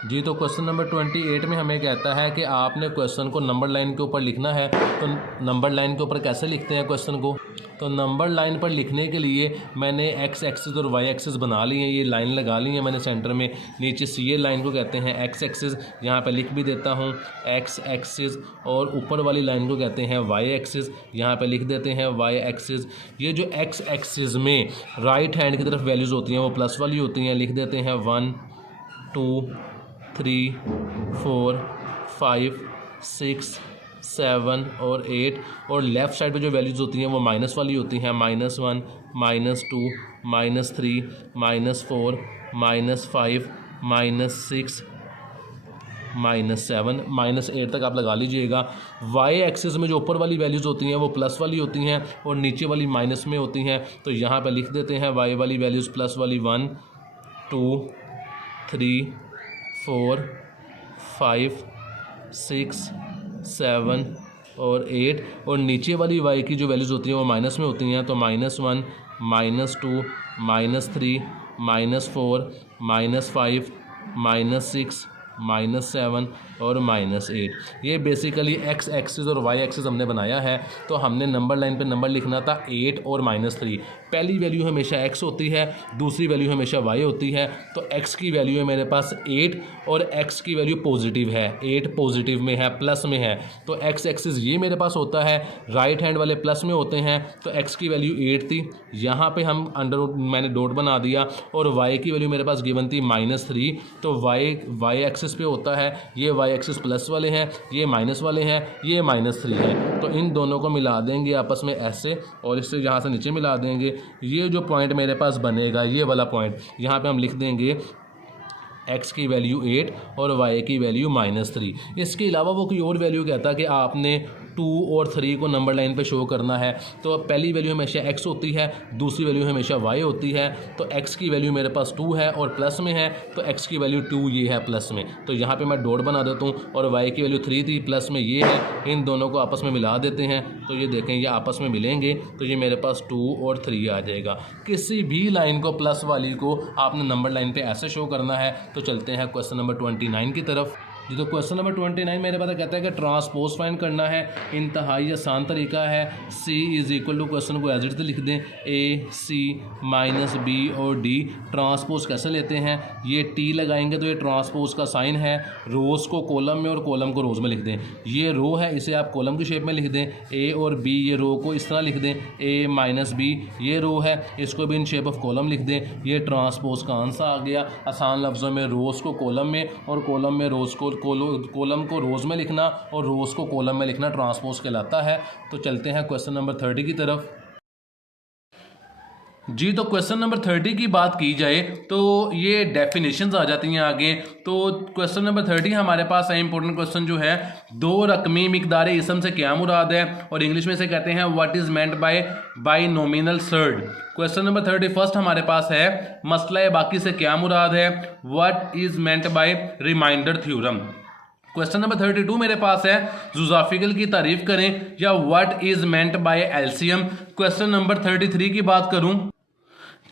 जी, तो क्वेश्चन नंबर 28 में हमें कहता है कि आपने क्वेश्चन को नंबर लाइन के ऊपर लिखना है। तो नंबर लाइन के ऊपर कैसे लिखते हैं क्वेश्चन को? तो नंबर लाइन पर लिखने के लिए मैंने x एक्सिस और y एक्सिस बना ली है, ये लाइन लगा ली है मैंने सेंटर में। नीचे से ये लाइन को कहते हैं x एक्सिस, यहाँ पे लिख भी देता हूँ x एक्सिस, और ऊपर वाली लाइन को कहते हैं y एक्सिस, यहाँ पे लिख देते हैं y एक्सिस। ये जो x एक्सिस में राइट हैंड की तरफ वैल्यूज़ होती हैं वो प्लस वाली होती हैं, लिख देते हैं 1 2 3 4 5 6 7 और 8, और लेफ़्ट साइड पे जो वैल्यूज़ होती हैं वो माइनस वाली होती हैं, -1 -2 -3 -4 -5 -6 -7 -8 तक आप लगा लीजिएगा। y एक्सिस में जो ऊपर वाली वैल्यूज़ होती हैं वो प्लस वाली होती हैं और नीचे वाली माइनस में होती हैं। तो यहाँ पे लिख देते हैं y वाली वैल्यूज़ प्लस वाली 1 2 3 4 5 6 7 और 8, और नीचे वाली y की जो वैल्यूज़ होती हैं वो माइनस में होती हैं। तो -1 -2 -3 -4 -5 -6 -7 और -8। ये बेसिकली x एक्सिस और y एक्सिस हमने बनाया है। तो हमने नंबर लाइन पे नंबर लिखना था 8 और -3। पहली वैल्यू हमेशा x होती है, दूसरी वैल्यू हमेशा y होती है। तो x की वैल्यू है मेरे पास 8 और x की वैल्यू पॉजिटिव है, 8 पॉजिटिव में है, प्लस में है। तो x एक्सिस ये मेरे पास होता है, राइट हैंड वाले प्लस में होते हैं। तो x की वैल्यू 8 थी, यहाँ पे हम अंडर मैंने डॉट बना दिया, और y की वैल्यू मेरे पास गिवन थी -3। तो y एक्सिस पे होता है, ये y एक्सिस प्लस वाले हैं, ये माइनस वाले हैं, ये -3 है। तो इन दोनों को मिला देंगे आपस में ऐसे, और इससे यहाँ से नीचे मिला देंगे। ये जो पॉइंट मेरे पास बनेगा, ये वाला पॉइंट, यहाँ पे हम लिख देंगे x की वैल्यू 8 और y की वैल्यू -3। इसके अलावा वो कोई और वैल्यू कहता है कि आपने 2 और 3 को नंबर लाइन पे शो करना है। तो पहली वैल्यू हमेशा x होती है, दूसरी वैल्यू हमेशा y होती है। तो x की वैल्यू मेरे पास 2 है और प्लस में है, तो x की वैल्यू 2 ये है प्लस में। तो यहाँ पे मैं डॉट बना देता हूँ, और y की वैल्यू 3 थी, प्लस में ये है। इन दोनों को आपस में मिला देते हैं, तो ये देखें ये आपस में मिलेंगे, तो ये मेरे पास 2 और 3 आ जाएगा। किसी भी लाइन को, प्लस वाली को, आपने नंबर लाइन पे ऐसे शो करना है। तो चलते हैं क्वेश्चन नंबर 29 की तरफ। जी, तो क्वेश्चन नंबर 29 मेरे पास कहता है कि ट्रांसपोज फाइंड करना है। इंतहाई आसान तरीका है। c is equal to, question को एज इट लिख दें, a c -b और d। ट्रांसपोज कैसे लेते हैं? ये t लगाएंगे तो ये ट्रांसपोज का साइन है। रोज़ को कॉलम में और कॉलम को रोज़ में लिख दें। ये रो है, इसे आप कॉलम की शेप में लिख दें। a और b, ये रो को इस तरह लिख दें, a - b। ये रो है, इसको भी इन शेप ऑफ कॉलम लिख दें। ये ट्रांसपोज का आंसर आ गया। आसान लफ्ज़ों में रोज़ को कॉलम में और कॉलम में रोज़ को, कॉलम को रोज़ में लिखना और रोज़ को कॉलम में लिखना ट्रांसपोज कहलाता है। तो चलते हैं क्वेश्चन नंबर 30 की तरफ। जी, तो क्वेश्चन नंबर 30 की बात की जाए तो ये डेफिनेशंस आ जाती हैं आगे। तो क्वेश्चन नंबर 30 हमारे पास है इंपॉर्टेंट क्वेश्चन जो है, 2 रकमी मिकदार इसम से क्या मुराद है, और इंग्लिश में से कहते हैं what is meant bye nominal surd. Question number 31 हमारे पास है, मसला बाकी से क्या मुराद है, what is meant by remainder theorem. Question number 32 मेरे पास है, जुजाफिकल की तारीफ करें, या what is meant by LCM. Question number 33 की बात करूं,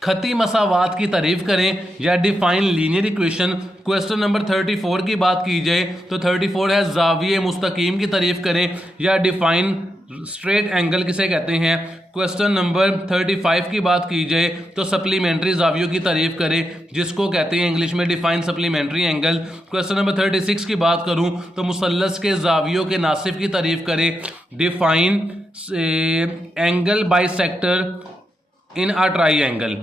खती मसावात की तारीफ करें, या define linear equation. Question number 34 की बात की जाए तो 34 है, जाविये मुस्तकीम की तारीफ करें, या डिफाइन स्ट्रेट एंगल किसे कहते हैं। क्वेश्चन नंबर 35 की बात की जाए तो सप्लीमेंट्री जावियों की तारीफ करें, जिसको कहते हैं इंग्लिश में define supplementary angle. Question number 36 की बात करूं तो मुसल्लस के जावियों के नासिफ की तारीफ करें, define angle bisector in a triangle.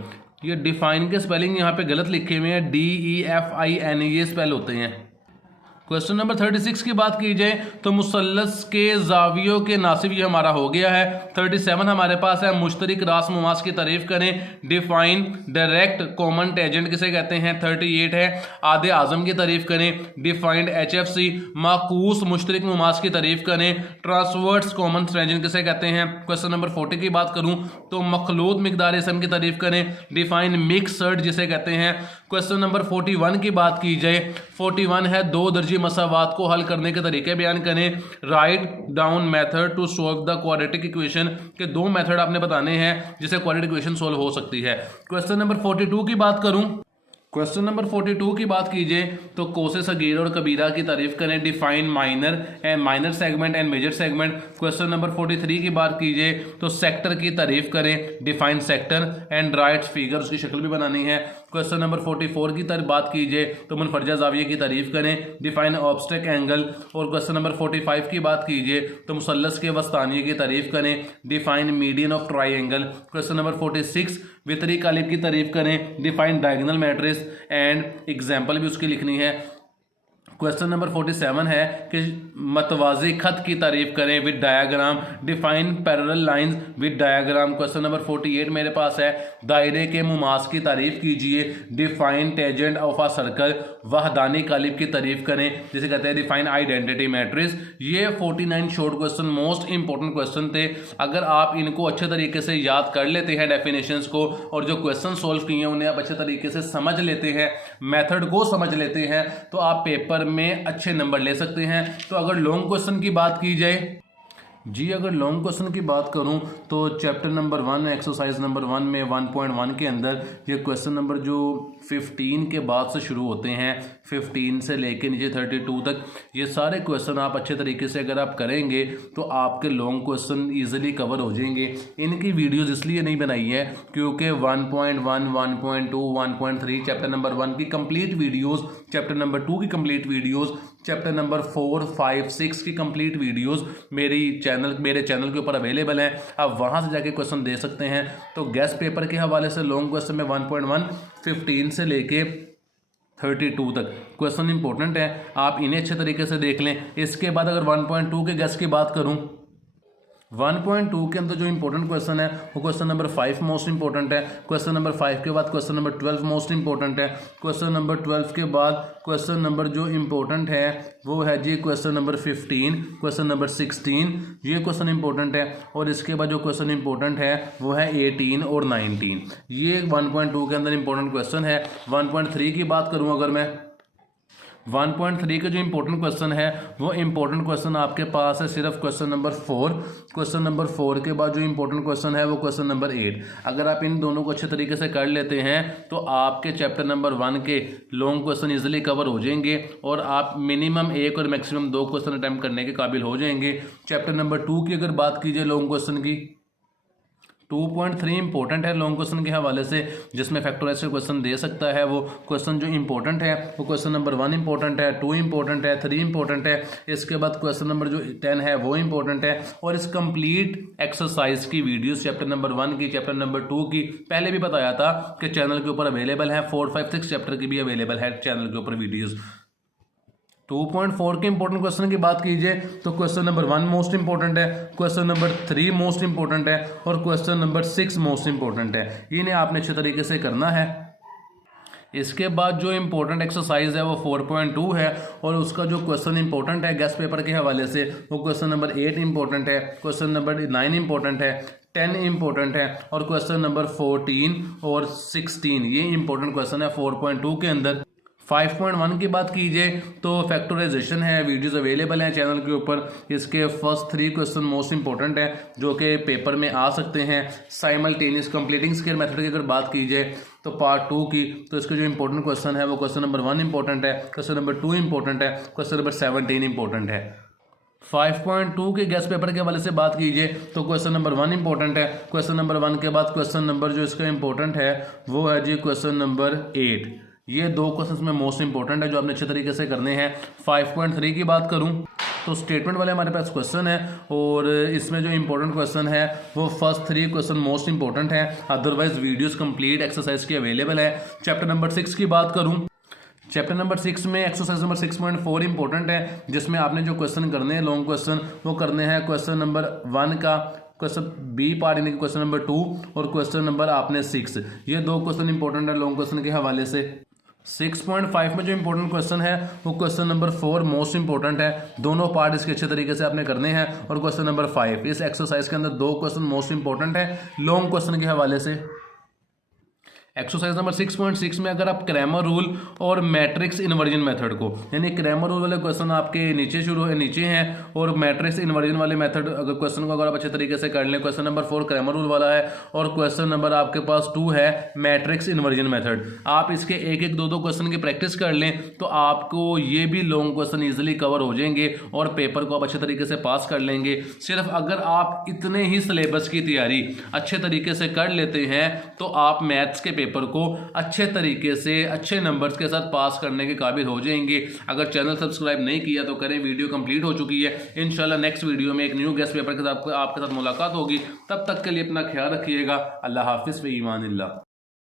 ये डिफाइन के स्पेलिंग यहाँ पे गलत लिखे हुए हैं, DEFIN ये स्पेल होते हैं। क्वेश्चन नंबर 36 की बात की जाए तो मुसल्लस के जावियों के नासिब ये हमारा हो गया है। 37 हमारे पास है मुश्तरिक रास मुमास की तारीफ करें, डिफाइन डायरेक्ट कॉमन टेजेंट किसे कहते हैं। 38 है आधे आजम की तारीफ करें, डिफाइंड HFC माकूस मुश्तरिक मुमास की तारीफ करें, ट्रांसवर्स कॉमन टेजेंट किसे कहते हैं। क्वेश्चन नंबर 40 की बात करूं तो मखलूत मिकदार इसम की तारीफ करें, डिफाइन मिक्सड जिसे कहते हैं। क्वेश्चन नंबर 41 की बात की जाए, 41 है दो दर्जी मसावात को हल करने के तरीके बयान करें, write down method to solve the quadratic equation के दो मेथड आपने बताने हैं जिससे क्वाड्रेटिक इक्वेशन सॉल्व हो सकती है। क्वेश्चन नंबर 42 की बात करूं, क्वेश्चन नंबर 42 की बात कीजिए तो कोसे सगीर और कबीरा की तारीफ करें, define minor and minor segment and major segment. Question number 43 की बात कीजिए तो सेक्टर की तारीफ करें, define sector and right figure, उसकी शक्ल भी बनानी है। क्वेश्चन नंबर 44 की बात कीजिए तो मुनफरजा जाविये की तारीफ करें, डिफाइन ऑब्स्टेक एंगल। और क्वेश्चन नंबर 45 की बात कीजिए तो मुसल्लस के वस्तानिये की तारीफ करें, define median of triangle. Question number 46 वितरी कालिब की तारीफ करें, define diagonal matrix and example भी उसकी लिखनी है। क्वेश्चन नंबर 47 है कि मतवाजी खत की तारीफ करें with diagram, define parallel lines with diagram. Question number 48 मेरे पास है दायरे के मुमास की तारीफ कीजिए, define tangent of a circle. वहदानी कालिब की तारीफ करें जिसे कहते हैं डिफाइन आइडेंटिटी मैट्रिक्स। ये 49 short question most important question थे। अगर आप इनको अच्छे तरीके से याद कर लेते हैं डेफिनेशंस को और जो क्वेश्चन सोल्व किए हैं उन्हें आप अच्छे तरीके से समझ लेते हैं, मेथड को समझ लेते हैं, तो आप पेपर में अच्छे नंबर ले सकते हैं। तो अगर लॉन्ग क्वेश्चन की बात की जाए जी, अगर लॉन्ग क्वेश्चन की बात करूं तो चैप्टर नंबर 1 एक्सरसाइज नंबर 1 में 1.1 के अंदर ये क्वेश्चन नंबर जो 15 के बाद से शुरू होते हैं, 15 से लेके नीचे 32 तक, ये सारे क्वेश्चन आप अच्छे तरीके से अगर आप करेंगे तो आपके लॉन्ग क्वेश्चन ईजिली कवर हो जाएंगे। इनकी वीडियोस इसलिए नहीं बनाई है क्योंकि 1.1, 1.2, 1.3 चैप्टर नंबर 1 की कंप्लीट वीडियोस, चैप्टर नंबर 2 की कंप्लीट वीडियोस, चैप्टर नंबर 4, 5, 6 की कंप्लीट वीडियोस मेरे चैनल के ऊपर अवेलेबल हैं। आप वहां से जाके क्वेश्चन दे सकते हैं। तो गेस्ट पेपर के हवाले से लॉन्ग क्वेश्चन में 1.1 15 से लेके 32 तक क्वेश्चन इंपॉर्टेंट है, आप इन्हें अच्छे तरीके से देख लें। इसके बाद अगर 1.2 के गेस्ट की बात करूं, 1.2 के अंदर जो इंपॉर्टेंट क्वेश्चन है वो क्वेश्चन नंबर 5 मोस्ट इंपॉर्टेंट है। क्वेश्चन नंबर 5 के बाद क्वेश्चन नंबर 12 मोस्ट इंपॉर्टेंट है। क्वेश्चन नंबर 12 के बाद क्वेश्चन नंबर जो इंपॉर्टेंट है वो है जी क्वेश्चन नंबर 15, क्वेश्चन नंबर 16, ये क्वेश्चन इंपॉर्टेंट है। और इसके बाद जो क्वेश्चन इंपॉर्टेंट है वो है 18 और 19, ये 1.2 के अंदर इंपॉर्टेंट क्वेश्चन है। 1.3 की बात करूँ अगर मैं, 1.3 के जो इंपॉर्टेंट क्वेश्चन है वो इंपॉर्टेंट क्वेश्चन आपके पास है सिर्फ क्वेश्चन नंबर 4। क्वेश्चन नंबर 4 के बाद जो इंपॉर्टेंट क्वेश्चन है वो क्वेश्चन नंबर 8। अगर आप इन दोनों को अच्छे तरीके से कर लेते हैं तो आपके चैप्टर नंबर 1 के लॉन्ग क्वेश्चन इजीली कवर हो जाएंगे और आप मिनिमम 1 और मैक्सिमम 2 क्वेश्चन अटैम्प्ट करने के काबिल हो जाएंगे। चैप्टर नंबर 2 की अगर बात कीजिए लॉन्ग क्वेश्चन की, 2.3 इंपॉर्टेंट है लॉन्ग क्वेश्चन के हवाले से, जिसमें फैक्टराइज से क्वेश्चन दे सकता है। वो क्वेश्चन जो इंपॉर्टेंट है वो क्वेश्चन नंबर 1 इंपॉर्टेंट है, 2 इंपॉर्टेंट है, 3 इंपॉर्टेंट है। इसके बाद क्वेश्चन नंबर जो 10 है वो इंपॉर्टेंट है। और इस कंप्लीट एक्सरसाइज की वीडियोस चैप्टर नंबर 1 की, चैप्टर नंबर 2 की पहले भी बताया था कि चैनल के ऊपर अवेलेबल है। 4, 5, 6 चैप्टर की भी अवेलेबल है चैनल के ऊपर वीडियोज़। 2.4 के इंपॉर्टेंट क्वेश्चन की बात कीजिए तो क्वेश्चन नंबर 1 मोस्ट इंपॉर्टेंट है, क्वेश्चन नंबर 3 मोस्ट इंपॉर्टेंट है और क्वेश्चन नंबर 6 मोस्ट इंपॉर्टेंट है। इन्हें आपने अच्छे तरीके से करना है। इसके बाद जो इंपॉर्टेंट एक्सरसाइज है वो 4.2 है और उसका जो क्वेश्चन इंपॉर्टेंट है गेस्ट पेपर के हवाले से वो क्वेश्चन नंबर 8 इंपॉर्टेंट है, क्वेश्चन नंबर 9 इंपॉर्टेंट है, 10 इंपॉर्टेंट है और क्वेश्चन नंबर 14 और 16 ये इंपॉर्टेंट क्वेश्चन है 4.2 के अंदर। 5.1 की बात कीजिए तो फैक्टराइजेशन है, वीडियोस अवेलेबल हैं चैनल के ऊपर। इसके फर्स्ट 3 क्वेश्चन मोस्ट इंपॉर्टेंट है जो कि पेपर में आ सकते हैं। साइमल्टेनियस कंप्लीटिंग स्केयर मेथड की अगर बात की जाए तो पार्ट 2 की, तो इसके जो इंपॉर्टेंट क्वेश्चन है वो क्वेश्चन नंबर 1 इंपॉर्टेंट है, क्वेश्चन नंबर 2 इंपॉर्टेंट है, क्वेश्चन नंबर 17 इंपॉर्टेंट है। 5.2 के गेस्ट पेपर के हवाले से बात कीजिए तो क्वेश्चन नंबर 1 इंपॉर्टेंट है, क्वेश्चन नंबर 1 के बाद क्वेश्चन नंबर जो इसका इंपॉर्टेंट है वो है जी क्वेश्चन नंबर 8। ये 2 क्वेश्चन में मोस्ट इंपॉर्टेंट है जो आपने अच्छे तरीके से करने हैं। 5.3 की बात करूं तो स्टेटमेंट वाले हमारे पास क्वेश्चन है और इसमें जो इंपॉर्टेंट क्वेश्चन है वो फर्स्ट 3 क्वेश्चन मोस्ट इंपॉर्टेंट है, अदरवाइज वीडियोस कंप्लीट एक्सरसाइज की अवेलेबल है। चैप्टर नंबर 6 की बात करूं, चैप्टर नंबर 6 में एक्सरसाइज नंबर 6.4 इंपॉर्टेंट है, जिसमें आपने जो क्वेश्चन करने हैं लॉन्ग क्वेश्चन वो करने हैं क्वेश्चन नंबर 1 का क्वेश्चन बी पार्ट यानी कि क्वेश्चन नंबर 2 और क्वेश्चन नंबर आपने 6। ये 2 क्वेश्चन इंपॉर्टेंट है लॉन्ग क्वेश्चन के हवाले से। 6.5 में जो इंपॉर्टेंट क्वेश्चन है वो क्वेश्चन नंबर 4 मोस्ट इंपॉर्टेंट है, दोनों पार्ट इसके अच्छे तरीके से आपने करने हैं। और क्वेश्चन नंबर 5 इस एक्सरसाइज के अंदर 2 क्वेश्चन मोस्ट इंपॉर्टेंट है लॉन्ग क्वेश्चन के हवाले से। एक्सरसाइज नंबर 6.6 में अगर आप क्रैमर रूल और मैट्रिक्स इन्वर्जन मेथड को, यानी क्रैमर रूल वाले क्वेश्चन आपके नीचे हैं और मैट्रिक्स इन्वर्जन वाले मेथड अगर क्वेश्चन को अगर आप अच्छे तरीके से कर लें, क्वेश्चन नंबर 4 क्रैमर रूल वाला है और क्वेश्चन नंबर आपके पास 2 है मैट्रिक्स इन्वर्जन मेथड। आप इसके एक एक दो क्वेश्चन की प्रैक्टिस कर लें तो आपको ये भी लॉन्ग क्वेश्चन ईजिली कवर हो जाएंगे और पेपर को आप अच्छे तरीके से पास कर लेंगे। सिर्फ अगर आप इतने ही सिलेबस की तैयारी अच्छे तरीके से कर लेते हैं तो आप मैथ्स के पेपर को अच्छे तरीके से अच्छे नंबर्स के साथ पास करने के काबिल हो जाएंगे। अगर चैनल सब्सक्राइब नहीं किया तो करें, वीडियो कंप्लीट हो चुकी है। इंशाल्लाह नेक्स्ट वीडियो में एक न्यू गेस्ट पेपर के साथ आपके साथ मुलाकात होगी। तब तक के लिए अपना ख्याल रखिएगा। अल्लाह हाफिज़ व ईमान अल्लाह।